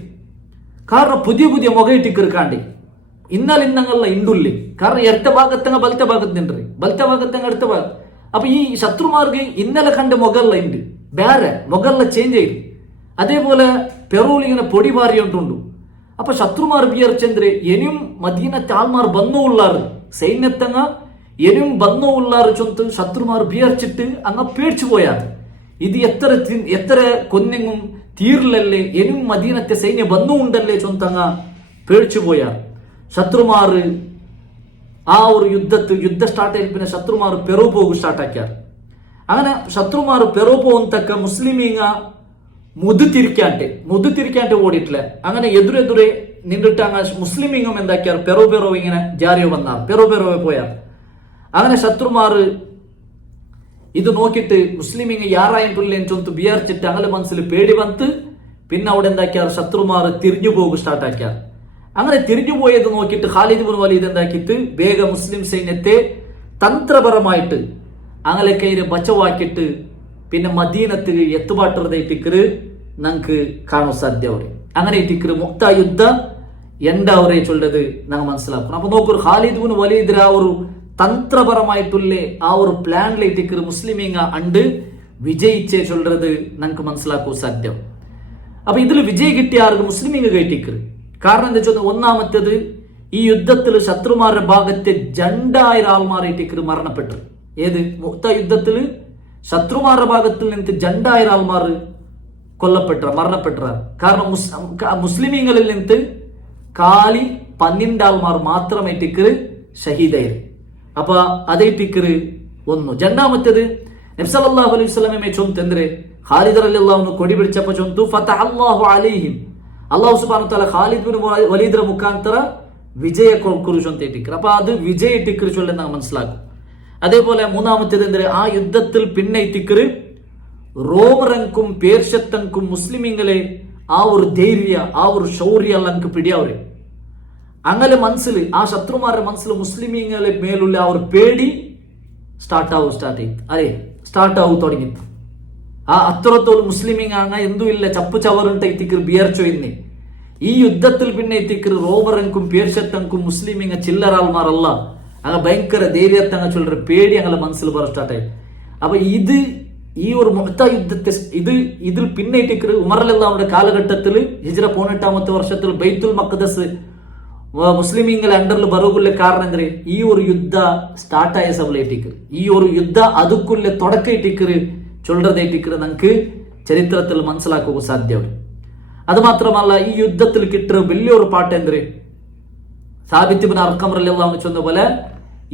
കാരണം പുതിയ പുതിയ മുഖ ഇട്ടിക്കിറുക്കാണ്ടി ഇന്നലെ ഇന്നങ്ങല്ല ഇണ്ടുള്ളി. കാരണം ഇടത്ത ഭാഗത്തങ്ങ ബലത്ത ഭാഗത്ത് നിன்றി, ബലത്ത ഭാഗത്തങ്ങ അടുത്ത ഭാഗം. അപ്പൊ ഈ ശത്രുമാർക്ക് ഇന്നലെ കണ്ട മുഖല്ല ഉണ്ട്, വേറെ മുഖല്ല ചേഞ്ച് ചെയ്തു. അതേപോലെ പെറൂൽ ഇങ്ങനെ പൊടി പാറിയോണ്ടുണ്ട്. അപ്പൊ ശത്രുമാർ വിചാരിച്ചെന്ദ്രെ ഇനിയും മദീനത്തെ ആൾമാർ ബന്നു ഉള്ളാറ്, സൈന്യത്തങ്ങ ഇനിയും ബന്നു ഉള്ളാറ് ചൊന്ത് ശത്രുമാർ വിചാരിച്ചിട്ട് അങ്ങ് പേടിച്ചു പോയാറ്. ഇത് എത്ര കൊന്നെങ്ങും തീരില്ലല്ലേ, ഇനിയും മദീനത്തെ സൈന്യം ബന്നു ഉണ്ടല്ലേ ചൊന്തങ്ങ പേടിച്ചു പോയാർ. ശത്രുമാർ ആ ഒരു യുദ്ധ സ്റ്റാർട്ട് ആയി പിന്നെ ശത്രുമാർ പെറു പോകും സ്റ്റാർട്ട് ആക്കിയാർ. അങ്ങനെ ശത്രുമാർ പെറു പോകുന്നതക്ക മുസ്ലിമീങ്ങ മുതുതിരിക്കാണ്ട് ഓടിയിട്ടില്ല. അങ്ങനെ എതിരെതിരെ നിന്നിട്ട് അങ്ങ് മുസ്ലിമീങ്ങും എന്താക്കിയാർ പെറോ ഇങ്ങനെ ജാരിയോ വന്നാർ, പെറോ പോയാർ. അങ്ങനെ ശത്രുമാർ ഇത് നോക്കിയിട്ട് മുസ്ലിമീങ്ങ യാറായിട്ടില്ല ചൊന്ത് വിചാരിച്ചിട്ട് അങ്ങനെ മനസ്സിൽ പേടി വന്ന് പിന്നെ അവിടെ എന്താക്കിയാർ ശത്രുമാർ തിരിഞ്ഞു പോകും സ്റ്റാർട്ട് ആക്കിയാർ. അങ്ങനെ തിരിഞ്ഞു പോയത് നോക്കിയിട്ട് ഖാലിദ് ഇബ്നു വലീദ് എന്താക്കിയിട്ട് വേഗം മുസ്ലിം സൈന്യത്തെ തന്ത്രപരമായിട്ട് അങ്ങനെ കയ്യിൽ ബച്ചവാക്കിയിട്ട് പിന്നെ മദീനത്തിൽ എത്തുപാട്ടുറതായിട്ടിക്കറ് നമുക്ക് കാണാൻ സാധ്യവരെ. അങ്ങനെ ഇട്ടിക്കറ് മുഅ്ത യുദ്ധ എന്താവരെ ചൊല്ലത് ഞങ്ങൾ മനസ്സിലാക്കണം. അപ്പൊ നോക്കൂ ഖാലിദ് ഇബ്നു വലീദ് ഒരു தந்திரபரமாയിട്ടുள்ள ആ ഒരു പ്ലാനിലേക്ക് മുസ്ലിമീങ്ങ അണ്ട് വിജയിച്ചേ ചൊല്ലത് നമുക്ക് മനസ്സിലാക്കൂ സാധ്യം. അപ്പൊ ഇതിൽ വിജയം കിട്ടിയ ആർക്ക് മുസ്ലിമീങ്ങ കയറ്റിക്കറ്. കാരണം എന്താ വെച്ചാൽ ഒന്നാമത്തേത്, ഈ യുദ്ധത്തിൽ ശത്രുമാരുടെ ഭാഗത്തെ 2000 ആൾമാരേറ്റിക്കറ് മരണപ്പെട്ടു. ഏത് മുഅ്ത യുദ്ധത്തിൽ ശത്രുമാരുടെ ഭാഗത്തിൽ നിന്ന് 2000 ആൾമാർ മരണപ്പെട്ട. കാരണം മുസ്ലിമീങ്ങളിൽ നിന്ന് കാലി 12 ആൾമാർ മാത്രമേ ടിക്കറ് ഷഹീദായി. അപ്പൊ അതേ ടിക്കറ് ഒന്ന്. രണ്ടാമത്തേത് നബി സല്ലല്ലാഹു അലൈഹി വസല്ലമയെ ചൊന്തരെ ഖാലിദ് റളിയല്ലാഹു കൊടി പിടിച്ചപ്പോൾ ചൊന്തു ഫതഹല്ലാഹു അലൈഹിം, അല്ലാഹു സുബ്ഹാനഹു വ തആല ഖാലിദ് ബിൻ വലീദ് മുഖാന്തര വിജയ കുറിച്ചൊന്തേ ടിക്കർ. അപ്പൊ അത് വിജയ ടിക്കർ ചൊല്ലുന്ന മനസ്സിലാക്കും. അതേപോലെ മൂന്നാമത്തേത് എന്ത്, ആ യുദ്ധത്തിൽ പിന്നെ ടിക്കറ് റോമറങ്കും പേർഷ്യത്തങ്കും മുസ്ലിമീങ്ങളെ ആ ഒരു ധൈര്യ ആ ഒരു ശൗര്യ അല്ലങ്ക് പിടിയവര്. അങ്ങനെ മനസ്സിൽ ആ ശത്രുമാരുടെ മനസ്സിൽ മുസ്ലിമീങ്ങളെ മേലുള്ള ആ ഒരു പേടി സ്റ്റാർട്ടാവും തുടങ്ങി. ആ അത്രത്തോളം മുസ്ലിമീങ്ങ അങ്ങ എന്തും ഇല്ല ചപ്പു ചവറുണ്ട് എത്തിക്കർ ബിയർച്ചോ ഇന്ന്. ഈ യുദ്ധത്തിൽ പിന്നെ എത്തിക്കർ റോമറങ്കും പേർഷ്യത്തങ്കും മുസ്ലിമീങ്ങ ചില്ലറാൾമാരല്ല, അങ്ങ ഭയങ്കര ധൈര്യത്തങ്ങ ചൊല്ലற പേടി അങ്ങനെ മനസ്സിൽ പറ സ്റ്റാർട്ടായി. അപ്പൊ ഇത് ഈ ഒരു മുഅ്ത യുദ്ധത്തെ ഇതിൽ പിന്നെ ഇട്ടിക്കർ ഉമറല്ലാഹുവിന്റെ കാലഘട്ടത്തിൽ ഹിജ്റ 18ാമത്തെ വർഷത്തിൽ ബൈത്തുൽ മഖ്ദസ് മുസ്ലിമീങ്ങളെ അണ്ടറിൽ ബറുകുള്ള കാരണം എന്ത്, ഈ ഒരു യുദ്ധ സ്റ്റാർട്ടായ സഭയിട്ടിക്കർ, ഈ ഒരു യുദ്ധ അതുക്കുള്ള തുടക്ക ഇട്ടിക്കർ ചൊല്ലതേറ്റിക്കർ നമുക്ക് ചരിത്രത്തിൽ മനസ്സിലാക്കുക സാധ്യമാണ്. അത് മാത്രമല്ല ഈ യുദ്ധത്തിൽ കിട്ടുന്ന വലിയൊരു പാട്ട് എന്ത്, സാബിത്ത് ഇബ്നു അർഖം റളിയല്ലാഹു അൻഹു ചൊന്ന പോലെ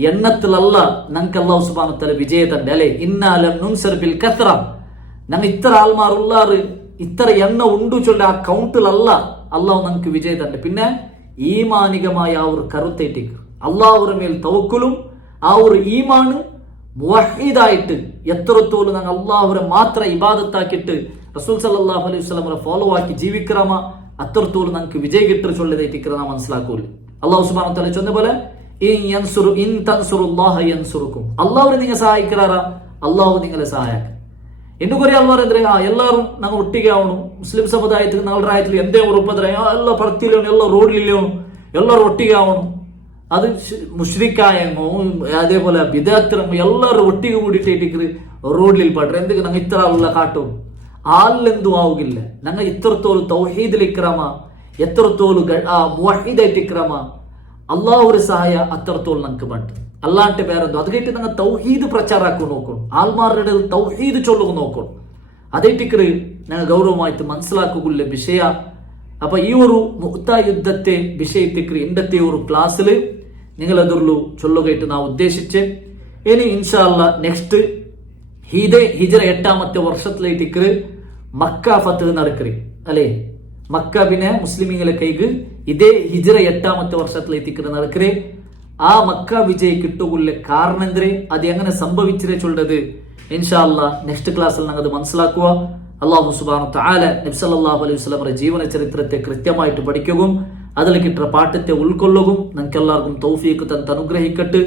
എണ്ണത്തിലല്ല നമുക്ക് അല്ലാഹു സുബ്ഹാനഹു വ തആല വിജയത്തണ്ട് അല്ലെ. ഇന്നാ ലം നുൻസർ ബിൽ കസ്റ, ഞങ്ങൾ ഇത്ര ആൾമാർ ഉള്ളാറ് ഇത്ര എണ്ണ ഉണ്ടു ചൊല്ല ആ കൗണ്ടിലല്ല അല്ലാഹു നമുക്ക് വിജയത്തണ്ട്. പിന്നെ ഈമാനികമായ ആ ഒരു കരുത്തേറ്റിക്ക് അള്ളാഹുവിന്റെ മേൽ തവക്കുലും ആ ഒരു ഈമാന് മുവഹീദായിട്ട് എത്രത്തോളം ഞങ്ങൾ അള്ളാഹുവിനെ മാത്രം ഇബാദത്താക്കിയിട്ട് റസൂൽ സല്ലല്ലാഹു അലൈഹി വസല്ലം ഫോളോ ആക്കി ജീവിക്കറാമ അത്രത്തോളം നമുക്ക് വിജയ കിട്ടർ ചൊല്ലതേറ്റിക്കറ നാം മനസ്സിലാക്കൂല. അള്ളാഹു സുബ്ഹാനഹു വ തആല ചൊന്ന പോലെ ഇൻ തൻസുറുല്ലാഹ യൻസുറുക്കും, അള്ളാഹുവിനെ നിങ്ങൾ സഹായിക്കാറാ അള്ളാഹു നിങ്ങളെ സഹായിക്കും. ഇನ್ನು കുറെ ആൾമാർ എന്ത്, എല്ലാവരും ഞങ്ങൾ ഒട്ടിಗೆ ആവണം, മുസ്ലിം സമുദായത്തിൽ ഞങ്ങളുടെ രാജ്യത്തിൽ എന്തേ ഉറപ്പത്ര എല്ലാ പറത്തിയിലും എല്ലാ റോഡിലും എല്ലാവരും ഒട്ടിಗೆ ആവണം. അത് മുശ്രിക്കായമോ അതേപോലെ വിദഗ്ധരമോ എല്ലാവരും ഒട്ടിಗೆ കൂടിയിട്ട് റോഡിൽ പട്ടെ എന്തൊക്കെ ഞങ്ങൾ ഇത്ര ഉള്ള കാട്ടും ആല്ലെന്തും ആവുകില്ല. ഞങ്ങൾ ഇത്രത്തോളം തൗഹീദിലിക്രമ എത്രത്തോളം മുവഹീദായിട്ടിക്രമ അള്ളാഹുവിന്റെ സഹായ അത്രത്തോളം ഞങ്ങൾക്ക് പണ്ട് അല്ലാണ്ട് വേറെന്തോ അത് കേട്ട് ഞങ്ങൾ തൗഹീദ് പ്രചാരാക്കും നോക്കണം, ആൾമാരുടെ തൗഹീദ് ചൊല്ലുക നോക്കണം. അതേറ്റിക്കറ് ഞങ്ങൾ ഗൗരവമായിട്ട് മനസ്സിലാക്കുകയുള്ള വിഷയ. അപ്പൊ ഈ ഒരു മുഅ്ത യുദ്ധത്തെ വിഷയത്തിക്കറ് ഇന്നത്തെ ഒരു ക്ലാസ്സിൽ നിങ്ങൾ എതിർലു ചൊല്ലുകയായിട്ട് നാം ഉദ്ദേശിച്ച്. ഇനി ഇൻഷാ അല്ലാഹ് നെക്സ്റ്റ് ഹിജ്റ 8ാമത്തെ വർഷത്തിലേറ്റിക്കറ് മക്ക ഫത്ഹ് നടക്കറി അല്ലെ. മക്ക പിന്നെ മുസ്ലിമീങ്ങളെ കൈക്ക് ഇതേ ഹിജ്റ 8ാമത്തെ വർഷത്തിലേറ്റിക്കറ് നടക്കറേ. ആ മക്ക വിജയ കിട്ടുകയുള്ള കാരണം എന്തേ, അത് എങ്ങനെ സംഭവിച്ചേ ചൊല്ലത് ഇൻഷാ അല്ലാഹ് നെക്സ്റ്റ് ക്ലാസ്സിൽ ഞങ്ങൾ അത് മനസ്സിലാക്കുക. അല്ലാഹു സുബ്ഹാനഹു വ തആല നബി സല്ലല്ലാഹു അലൈഹി വസല്ലമയുടെ ജീവന ചരിത്രത്തെ കൃത്യമായിട്ട് പഠിക്കുകയും അതിൽ കിട്ടുന്ന പാഠത്തെ ഉൾക്കൊള്ളുകയും നമുക്ക് എല്ലാവർക്കും തൗഫീഖ് തന്ന് അനുഗ്രഹിക്കട്ടെ.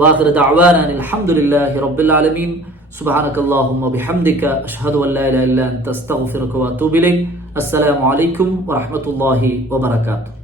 വാഖിറു ദഅവാനാ അൽഹംദുലില്ലാഹി റബ്ബിൽ ആലമീൻ. സുബ്ഹാനകല്ലാഹുമ്മ ബിഹംദിക അഷ്ഹദു അൻ ലാ ഇലാഹ ഇല്ല അൻത അസ്തഗ്ഫിറുക വ അതൂബു ഇലൈക്. അസ്സലാമു അലൈക്കും വറഹ്മത്തുള്ളാഹി വബറകാതുഹു.